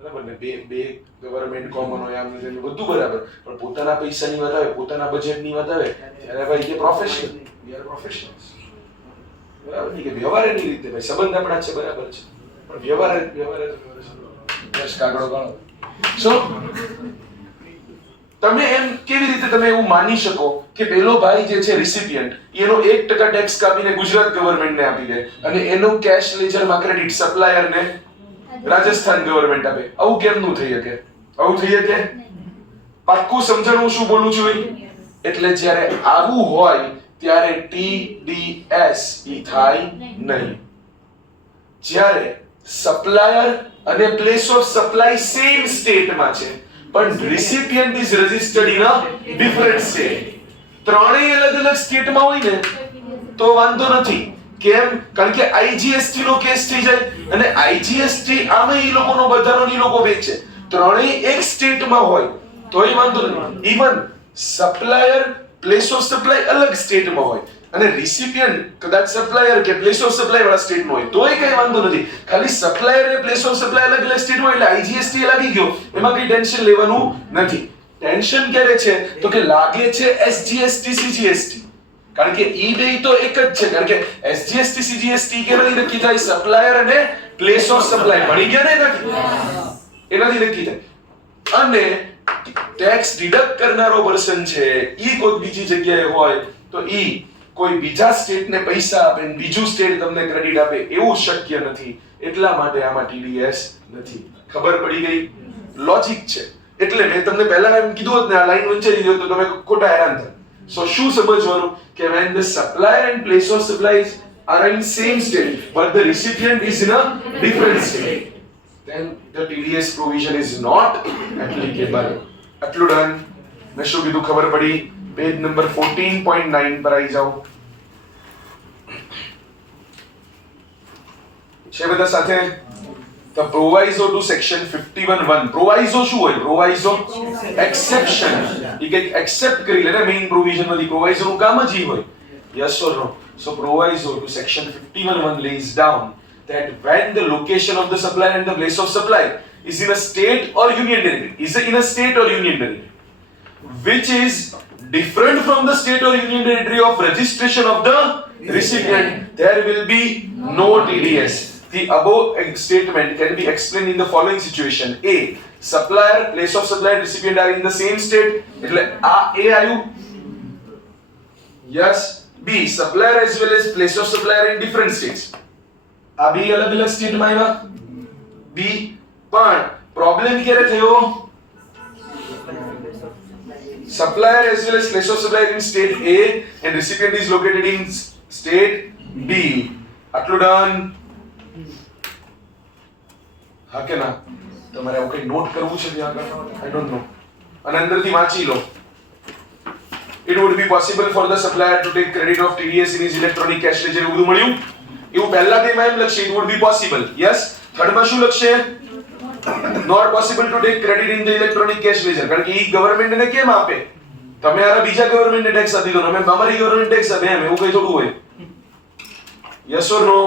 બરાબર ને? બે ગવર્નમેન્ટ કોમન હોય આમ બધું બરાબર, પણ પોતાના પૈસાની વાત આવે, પોતાના બજેટની વાત આવે ત્યારે ભાઈ કે પ્રોફેશનલ, વી આર પ્રોફેશનલ્સ. બરાબર નહીં કે વ્યવહારની રીતે ભાઈ સંબંધ આપણા છે, બરાબર છે, પણ વ્યવહાર બસ કાગળો ગાળો. સો તમે એમ કેવી રીતે તમે એવું માની શકો કે પેલો ભાઈ જે છે રિસિપિયન્ટ એનો 1% ટેક્સ કાપીને ગુજરાત ગવર્નમેન્ટને આપી દે અને એનું કેશ લેજરમાં ક્રેડિટ સપ્લાયરને રાજસ્થાન ગવર્નમેન્ટ આપે? આવું કેમનું થઈ શકે? આવું થઈ શકે? પાક્કું સમજણ શું બોલું છું? એટલે જ્યારે આવું હોય ત્યારે TDS ઈ થાય નહીં. જ્યારે સપ્લાયર અને પ્લેસ ઓફ સપ્લાય સેમ સ્ટેટમાં છે પણ recipient is registered in a different state, ત્રણેય અલગ અલગ સ્ટેટમાં હોય ને તો વાંધો નથી. કેમ? કારણ કે IGST નો કેસ થઈ જાય અને IGST આમે ઈ લોકોનો બધાનો ઈ લોકો વેચે, ત્રણેય એક સ્ટેટમાં હોય તોય વાંધો નથી. Even supplier place of supply અલગ સ્ટેટમાં હોય અને રિસિપિયન્ટ કદાચ સપ્લાયર કે પ્લેસ ઓફ સપ્લાય વાળા સ્ટેટમાં હોય તોય કઈ વાંધો નથી. ખાલી સપ્લાયર અને પ્લેસ ઓફ સપ્લાય અલગ અલગ સ્ટેટમાં એટલે IGST લાગી ગયો, એમાં કઈ ટેન્શન લેવાનું નથી. ટેન્શન ક્યારે છે તો કે લાગે છે SGST CGST, કારણ કે ઈ બે તો એક જ છે. કારણ કે SGST CGST કેનાથી નક્કી થાય? સપ્લાયર અને પ્લેસ ઓફ સપ્લાય. ભણી ગયા ને એનાથી નક્કી થાય. અને ટેક્સ ડિડક્ટ કરનારો પર્સન છે ઈ કોઈ બીજી જગ્યાએ હોય તો ઈ કોઈ બીજા સ્ટેટને પૈસા આપે ને બીજું સ્ટેટ તમને ક્રેડિટ આપે એવું શક્ય નથી. એટલા માટે આમાં TDS નથી. ખબર પડી ગઈ? લોજિક છે. એટલે મેં તમને પહેલા એમ કીધું હોત ને આ લાઈન વંચાઈ દીધી તો તમે ખોટા હેરાન થાત. સો શું સમજવાનું કે when the supplier and place of supplies are in same state but the recipient is in a different state, then the TDS provision is not applicable. આટલું ડન. મેં શું કીધું ખબર પડી? પેજ નંબર 14.9 પર આવી જાઓ. છે બધા સાથે? The proviso to section 51(1). proviso શું હોય? proviso exception. ઈ કંઈક એક્સેપ્ટ કરી લે ને મેઇન પ્રોવિઝન માંથી. proviso નું કામ જ ઈ હોય. yes or no? so proviso to section 51(1) lays down that when the location of the supplier and the place of supply is in a state or union territory, which is different from the state or union territory of registration of the recipient, there will be no TDS. The above statement can be explained in the following situation. A, supplier, place of supply and recipient are in the same state. એટલે આ A આયુ. Yes. B, supplier as well as place of supply are in different states. આ બે અલગ અલગ state માં આવ્યા. B, પણ પ્રોબ્લેમ ક્યારે થયો? Supplier as well as place of supply in state A and recipient is located in state B. આટલું ડન. હા કે ના? તમારે આવું કંઈ નોટ કરવું છે ત્યાં આગળ? I don't know. અને અંદરથી વાંચી લો. It would be possible for the supplier to take credit of TDS in his electronic cash ledger. એવું બધું મળ્યું? એવું પહેલા બેમાં એમ લખશે, it would be possible. Yes. થર્ડમાં શું લખશે? Not possible to take credit in the electronic cash ledger. કારણ કે ઈ ગવર્નમેન્ટ ને કેમ આપે? તમે આરા બીજા ગવર્નમેન્ટ ને ટેક્સ આપી દો, અમે અમારી ગવર્નમેન્ટ ટેક્સ આપે એમ એવું કઈ થોડું હોય. Yes or no?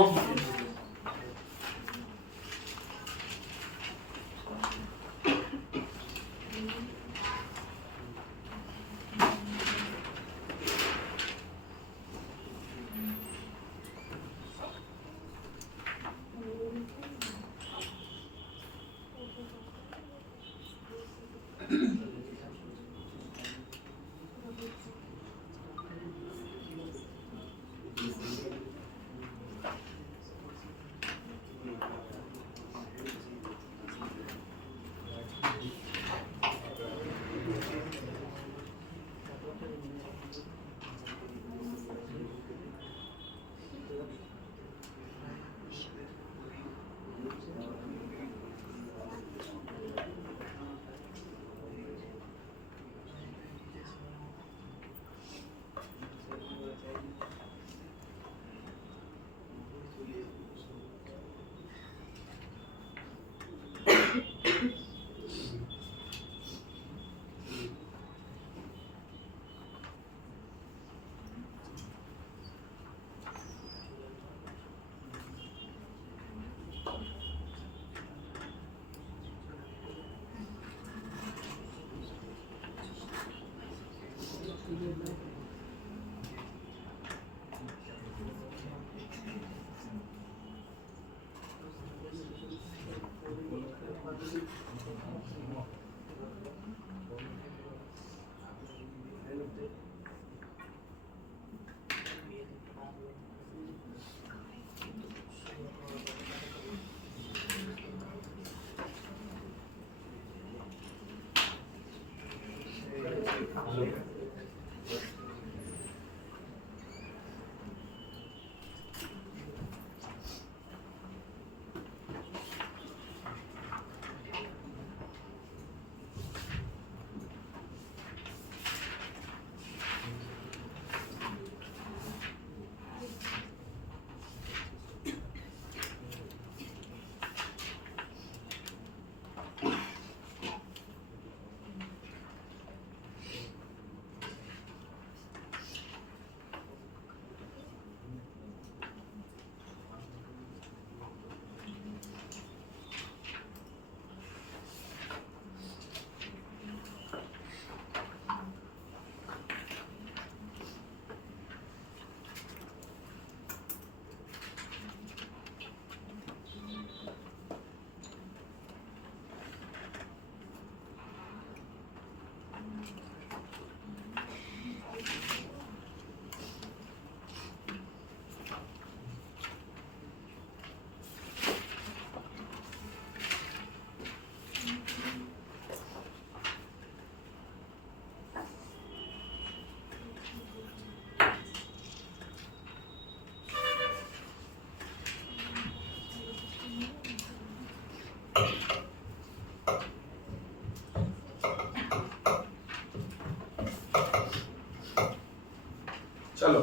चलो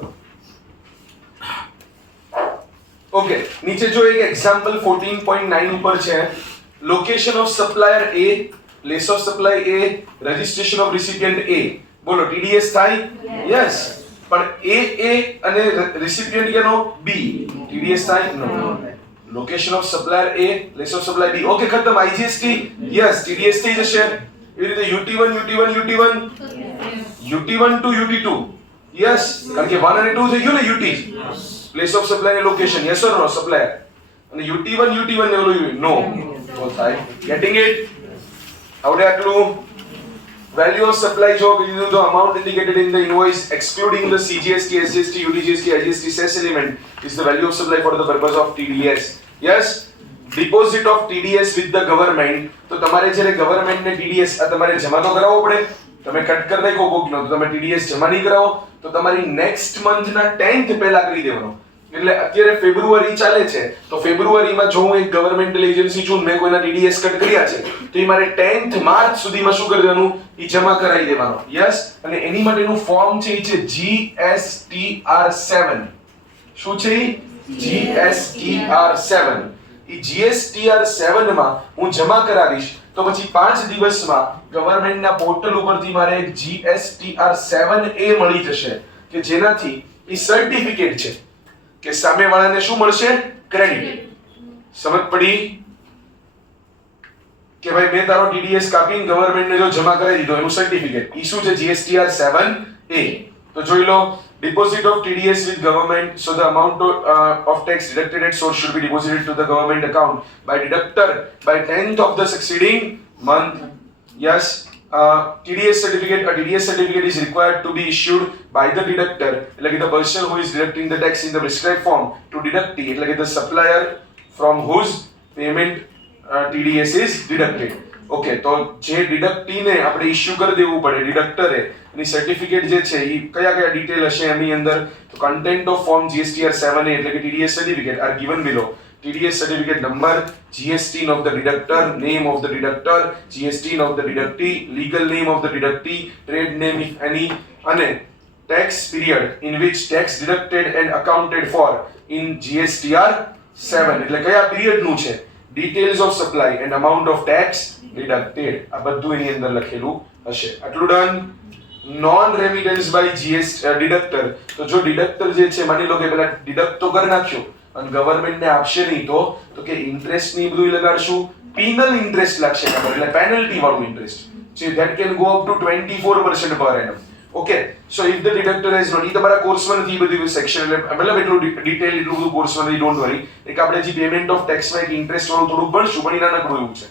ओके नीचे जो एक एग्जांपल 14.9 ऊपर છે location of supplier A place of supply A registration of recipient A બોલો TDS થાય યસ પણ A અને રિસિપિયન્ટ કેનો B TDS થાય નો location of supplier A place of supply B okay ખતમ IGST યસ TDS થઈ જશે એવી રીતે UT1 UT1 UT1 UT1 to UT2 yes કારણ કે 1 અને 2 થઈ ગયું ને UT પ્લેસ ઓફ સપ્લાય અને location yes or no supplier અને UT1 ને ઓલું નો તો થાય ગેટિંગ ઇટ આવડે આટલું value of supply જો કીધું તો amount indicated in the invoice excluding the CGST SGST UTGST IGST cess element is the value of supply for the purpose of TDS yes deposit of TDS with the government તો તમારે જ્યારે government ને TDS આ તમારે જમા તો કરાવવો પડે તમે કટ કરી નાખો કોકનો તો તમે TDS જમા નહીં કરાવો તો તમારી નેક્સ્ટ મંથ ના 10th પહેલા કરી દેવાનો એટલે અત્યારે ફેબ્રુઆરી ચાલે છે તો ફેબ્રુઆરીમાં જો હું એક ગવર્નમેન્ટલ એજન્સી છું મેં કોઈના TDS કટ કર્યા છે તો એ મારે 10th માર્ચ સુધીમાં શું કરી દેવાનું એ જમા કરાવી દેવાનો યસ અને એની માટેનું ફોર્મ છે એ છે GSTR7 શું છે GSTR7 એ GSTR7 માં હું જમા કરાવીશ તો પછી 5 દિવસમાં ગવર્નમેન્ટના પોર્ટલ ઉપરથી મારે એક GSTR7A મળી જશે કે જેનાથી એ સર્ટિફિકેટ છે કે સામેવાળાને શું મળશે ક્રેડિટ સમજ પડી કે ભાઈ મેં તારો TDS કાપીને ગવર્નમેન્ટને જો જમા કરાવી દીધો એનું સર્ટિફિકેટ ઈ શું છે GSTR7A તો જોઈ લો deposit of TDS with government so the amount of tax deducted at source should be deposited to the government account by deductor by 10th of the succeeding month yes TDS certificate a TDS certificate is required to be issued by the deductor like the person who is deducting the tax in the prescribed form to deduct it like the supplier from whose payment TDS is deducted okay તો જે ડિડક્ટી ને આપણે issue કરી દેવું પડે ડિડક્ટરે એની certificate જે છે એ કયા કયા ડિટેલ હશે એની અંદર તો કન્ટેન્ટ ઓફ ફોર્મ GSTR7A એટલે કે TDS certificate R given below TDS certificate number, GST of the deductor, name of the deductor, GST of the deductee, legal name of the deductee, trade name if any, and tax period in which tax deducted and accounted for in GSTR7 એટલે કયા period નું છે details of supply and amount of tax deducted આ બધું એની અંદર લખેલું હશે આટલું done non remittance by deductor તો જો deductor જે છે માની લો કે પેલા ડિડક્ટ તો કરી નાખ્યો અને ગવર્નમેન્ટ ને આપશે નહીં તો કે ઇન્ટરેસ્ટ ની બધું લગાડશું પેનલ ઇન્ટરેસ્ટ લાગશે એટલે પેનલ્ટી વાળું ઇન્ટરેસ્ટ જે that can go up to 24% per annum okay so if the deductor has not ઈ તમારા કોર્સમાં નથી બધી સેક્શન એટલે મતલબ એટલું ડિટેલ એટલું બધું કોર્સમાં નથી ડોન્ટ વરી એક આપણે જે પેમેન્ટ ઓફ ટેક્સ માં એક ઇન્ટરેસ્ટ વાળું થોડું ભણશું પણ એના નકરું એવું છે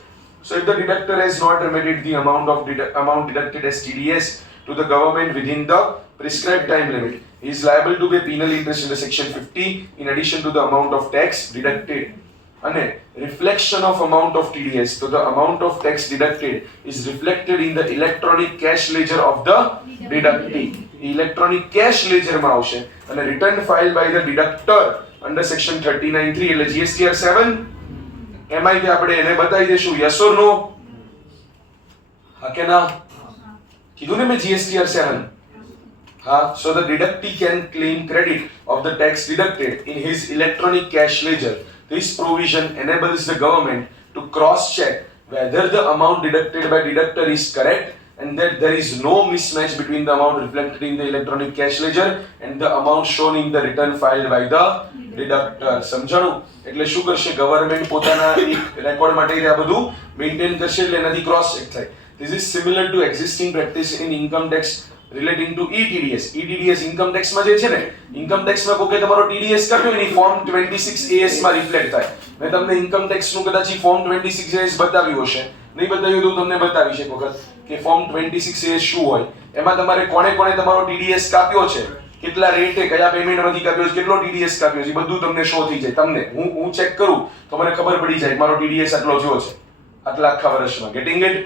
so if the deductor has not remitted the amount deducted as TDS to the government within the prescribed time limit he is liable to pay penal interest under section 50 in addition to the amount of tax deducted and reflection of amount of TDS so the amount of tax deducted is reflected in the electronic cash ledger of the deductee electronic cash ledger માં આવશે અને return filed by the deductor under section 39(3) એટલે GSTR7 એમાં કે આપણે એને બતાવી દેશું યસ ઓર નો હા કે ના કીધું ને મેં GSTR7 so the deductee can claim credit of the tax deducted in his electronic cash ledger this provision enables the government to cross check whether the amount deducted by deductor is correct and that there is no mismatch between the amount reflected in the electronic cash ledger and the amount shown in the return filed by the deductor સમજાણું એટલે શું કરશે government પોતાના એક record માટે આ બધું maintain કરશે એટલે એનાથી ક્રોસ ચેક થાય this is similar to existing practice in income tax relating to ETDS income tax માં જે છે ને income tax માં કોકે તમારો TDS કર્યો એની ફોર્મ 26AS માં રિફ્લેક્ટ થાય મેં તમને income tax નું કદાચ ફોર્મ 26AS બતાવ્યું હશે નહીં બતાવ્યું તો તમને બતાવીશ એક વખત કે ફોર્મ 26AS શું હોય એમાં તમારે કોણે કોણે તમારો TDS કાપ્યો છે કેટલા રેટે કયા પેમેન્ટમાંથી કાપ્યો છે કેટલો TDS કાપ્યો છે બધું તમને શો થઈ જાય તમને હું ચેક કરું તો મને ખબર પડી જાય મારો TDS આટલો થયો છે આટલા આખા વર્ષમાં getting it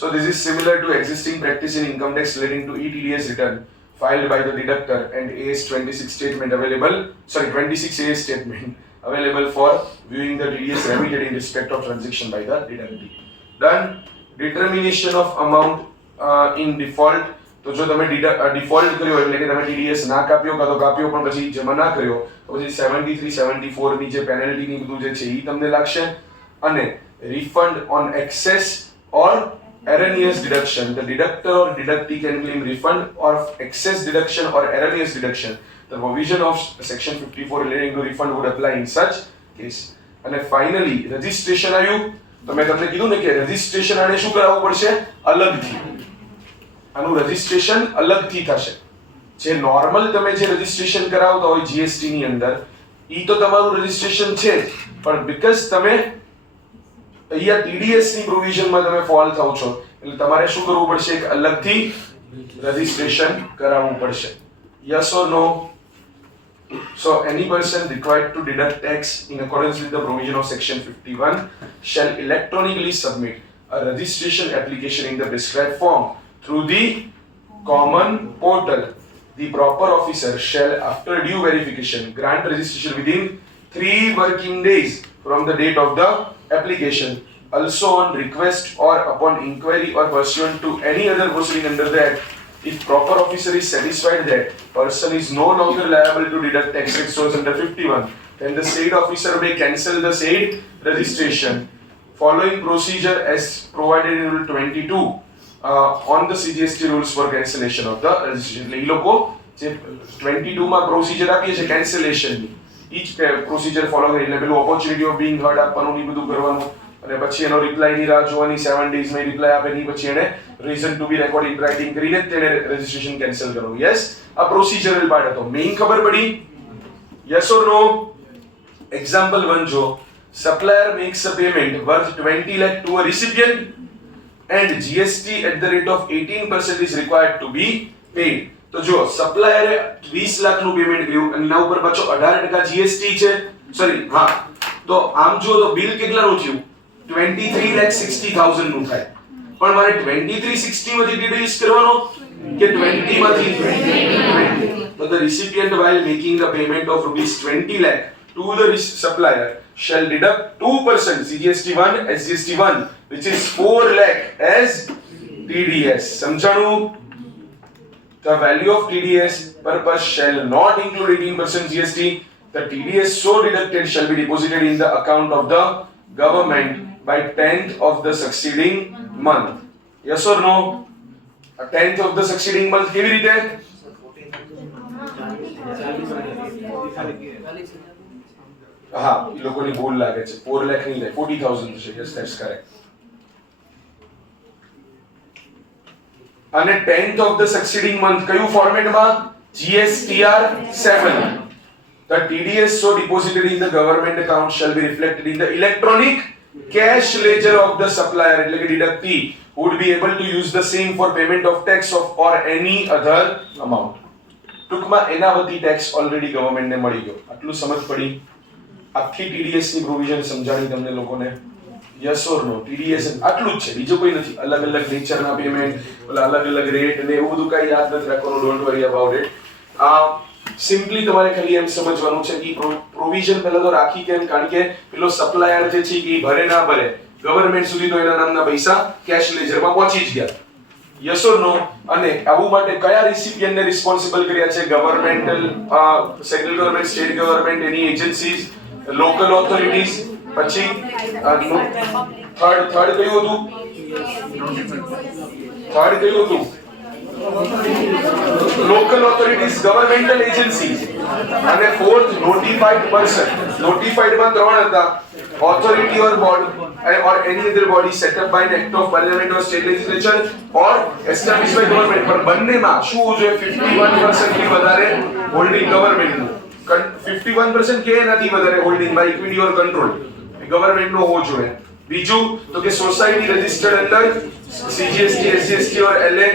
so this is similar to existing practice in income tax relating to ETDS return filed by the deductor and AS26 statement available 26AS statement available for viewing the TDS remitted in respect of transaction by the deductee done determination of amount in default તો જો તમે default કર્યો એટલે કે તમે TDS ના કાપ્યો કાં તો કાપ્યો પણ પછી જમા ના કર્યો તો પછી 73 74 ની જે પેનલ્ટી ની બધું જે છે ઈ તમને લાગશે અને refund on excess or erroneous deduction the deductor or deductee can claim refund or excess deduction or erroneous deduction the provision of section 54 relating to refund would apply in such case and finally registration આવ્યું તો મેં તમને કીધું ને કે registration આને શું કરાવવું પડશે અલગથી આનું રજિસ્ટ્રેશન અલગથી થશે. જે નોર્મલ તમે જે રજિસ્ટ્રેશન કરાવતા હોય જીએસટી ની અંદર ઈ તો તમારું રજિસ્ટ્રેશન છે જ, પણ બીકોઝ તમે અહીંયા ટીડીએસ ની પ્રોવિઝનમાં તમે ફોલ થાવ છો એટલે તમારે શું કરવું પડશે? એક અલગથી રજિસ્ટ્રેશન કરાવવું પડશે. Yes or no? So any person required to deduct tax in accordance with the provision of section 51 shall electronically submit a registration application in the prescribed form through the common portal. The proper officer shall, after due verification, grant registration within 3 working days from the date of the application. Also on request or upon inquiry or pursuant to any other proceeding under the Act, if proper officer is satisfied that person is no longer liable to deduct tax at source under 51, then the said officer may cancel the said registration. Following procedure as provided in Rule 22 on the CGST rules for cancellation of the registration. એટલે ઈ લોકો જે 22 માં procedure આપીએ છે cancellation ની, ઈ જ procedure follow કરી એટલે પેલું ઓપોર્ચ્યુનિટી ઓફ બીંગ હર્ડ આપવાનું ની બધું કરવાનું અને પછી એનો રિપ્લાય ની રાહ જોવાની 7 ડેઝ માં રિપ્લાય આપે ની પછી એને reason to be record in writing કરીને તેને રજિસ્ટ્રેશન કેન્સલ કરવું. યસ, આ પ્રોસિજરલ પાર્ટ હતો. મેઇન ખબર પડી? Yes or no? એક્ઝામ્પલ 1 જો supplier makes a payment worth 20 lakh to a recipient and GST at the rate of 18% is required to be paid. તો જો સપ્લાયરે 20 લાખ નું પેમેન્ટ કર્યું અને એના ઉપર પાછો 18% જીએસટી છે. સોરી, હા, તો આમ જો તો બિલ કેટલાનું થયું? 23,60,000 નું થાય. પણ મારે 2360 માંથી ડિડક્ટ કરવાનો કે 20 માંથી 20? તો the recipient while making the payment of rupees 20 lakh to the supplier shall deduct 2% CGST1 SGST1 which is 4 lakh as TDS. સમજાણું? The value of TDS purpose shall not include 18% GST. The TDS so deducted shall be deposited in the account of the government by 10th of the succeeding month. Yes or no? A 10th of the succeeding month કેવી રીતે? હા, ઈ લોકોની ભૂલ લાગે છે. 4 લાખ નહીં થાય, 40,000 છે. Yes, that's correct. અને 10th of the succeeding month કયું ફોર્મેટમાં? GSTR 7. The TDS so deposited in the government account shall be reflected in the electronic cash ledger of the supplier. એટલે કે deductee would be able to use the same for payment of tax of or any other amount. ટૂંકમાં એના બધી tax already ગવર્નમેન્ટને મળી ગયો. આટલું સમજ પડી? આખી TDS ની પ્રોવિઝન સમજાણી તમને લોકોને? Yes or no? TDS આટલું જ છે, બીજું કોઈ નથી. અલગ અલગ નેચરના પેમેન્ટ, ઓલા અલગ અલગ રેટ ને એવું બધું કાઈ યાદ નથી રાખવાનું. Don't worry about it. Simply તમારે ખાલી એમ સમજવાનું છે કે પ્રોવિઝન પહેલા તો રાખી કેમ? કારણ કે પેલો સપ્લાયર જે છે કે ભરે ના ભરે, ગવર્નમેન્ટ સુધી તો એના નામના પૈસા કેશ લેજરમાં પહોંચી જ ગયા. યસ ઓર નો? અને આવું માટે કયા રિસિપિયન્ટને રિસ્પોન્સિબલ કર્યા છે? ગવર્નમેન્ટલ, સેન્ટ્રલ ગવર્નમેન્ટ, સ્ટેટ ગવર્નમેન્ટ, એની એજન્સીઝ, લોકલ ઓથોરિટીઝ. પછી થર્ડ કયું હતું? Local authorities, governmental agencies. અને fourth, notified person. Notified માં 3 હતા: authority or board or any other body set up by an act of parliament or state legislature or established by government. પણ બંનેમાં શું હોવું જોઈએ? 51% થી વધારે હોલ્ડિંગ ગવર્નમેન્ટનું. 51% કે એનાથી વધારે holding by equity or control ગવર્નમેન્ટનો હોવો જોઈએ. બીજું તો કે society registered under CGST, SGST or LA,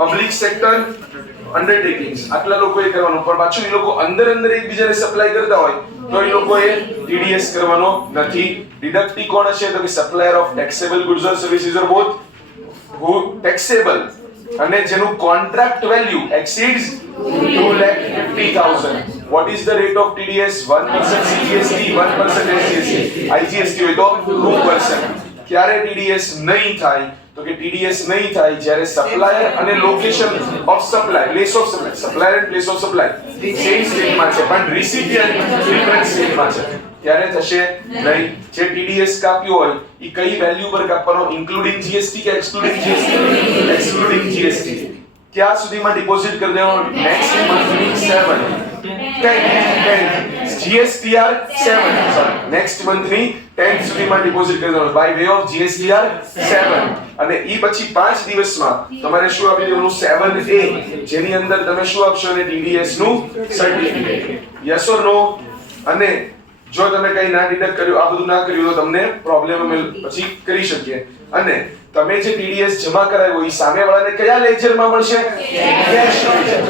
public sector undertakings. આટલા લોકોએ કરવાનું. પણ પાછું એ લોકો અંદર એકબીજાને સપ્લાય કરતા હોય તો એ લોકોએ ટીડીએસ કરવાનો નથી. ડિડક્ટી કોણ હશે? તો કે supplier of taxable goods or services or both who taxable અને જેનું contract value exceeds 2,50,000. What is the rate of TDS? 1% CGST, 1% SGST. IGST હોય તો 2%. ક્યારે TDS નહીં થાય? તો કે TDS નહીં થાય જ્યારે સપ્લાયર અને location of supply, place of supply, supplier and place of supply same સ્ટેટમાં છે પણ રિસિપિયન્ટ ડિફરન્ટ સ્ટેટમાં છે, ત્યારે થશે નહીં. જે TDS કાપ્યો હોય ઈ કઈ વેલ્યુ પર કાપવાનો? ઇન્ક્લુડિંગ GST કે એક્સક્લુડિંગ GST? એક્સક્લુડિંગ GST. ક્યાં સુધીમાં ડિપોઝિટ કરી દેવાનો? નેક્સ્ટ મંથની 7 10 GSTR 7 sorry નેક્સ્ટ મંથની 10th સુધીમાં ડિપોઝિટ કરી દેવાનું બાય વે ઓફ GSTR 7 અને ઈ પછી 5 દિવસમાં તમારે શું આપી દેવાનું 7A જેની અંદર તમે શું આપશો ને TDS નું સર્ટિફિકેટ યસ ઓર નો અને જો તમે કઈ ના ડિડક્ટ કર્યું આ બધું ના કર્યું તો તમને પ્રોબ્લેમ અમે પછી કરી શકીએ અને તમે જે TDS જમા કરાવ્યો ઈ સામેવાળાને કયા લેજરમાં મળશે cash ledger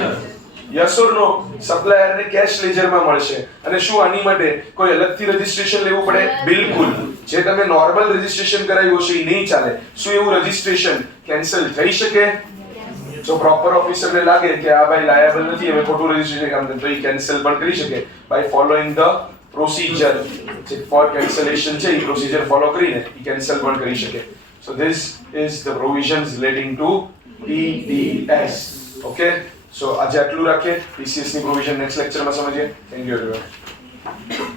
yes or no supplier ને કેશ લેજર માં મળશે અને શું આની માટે કોઈ અલગથી રજીસ્ટ્રેશન લેવું પડે બિલકુલ જે તમે નોર્મલ રજીસ્ટ્રેશન કરાવ્યું છે એ નહીં ચાલે શું એવું રજીસ્ટ્રેશન કેન્સલ થઈ શકે જો પ્રોપર ઓફિસરને લાગે કે આ ભાઈ લાયબલ નથી હવે ખોટું રજીસ્ટ્રેશન કામ તો એ કેન્સલ પણ કરી શકે બાય ફોલોઈંગ ધ પ્રોસીજર જે ફોર કેન્સલેશન છે એ પ્રોસીજર ફોલો કરીને એ કેન્સલ પણ કરી શકે so this is the provisions relating to TDS okay so આજે આટલું રાખીએ TCS ની પ્રોવિઝન નેક્સ્ટ લેક્ચરમાં સમજીએ થેન્ક યુ એવરીવન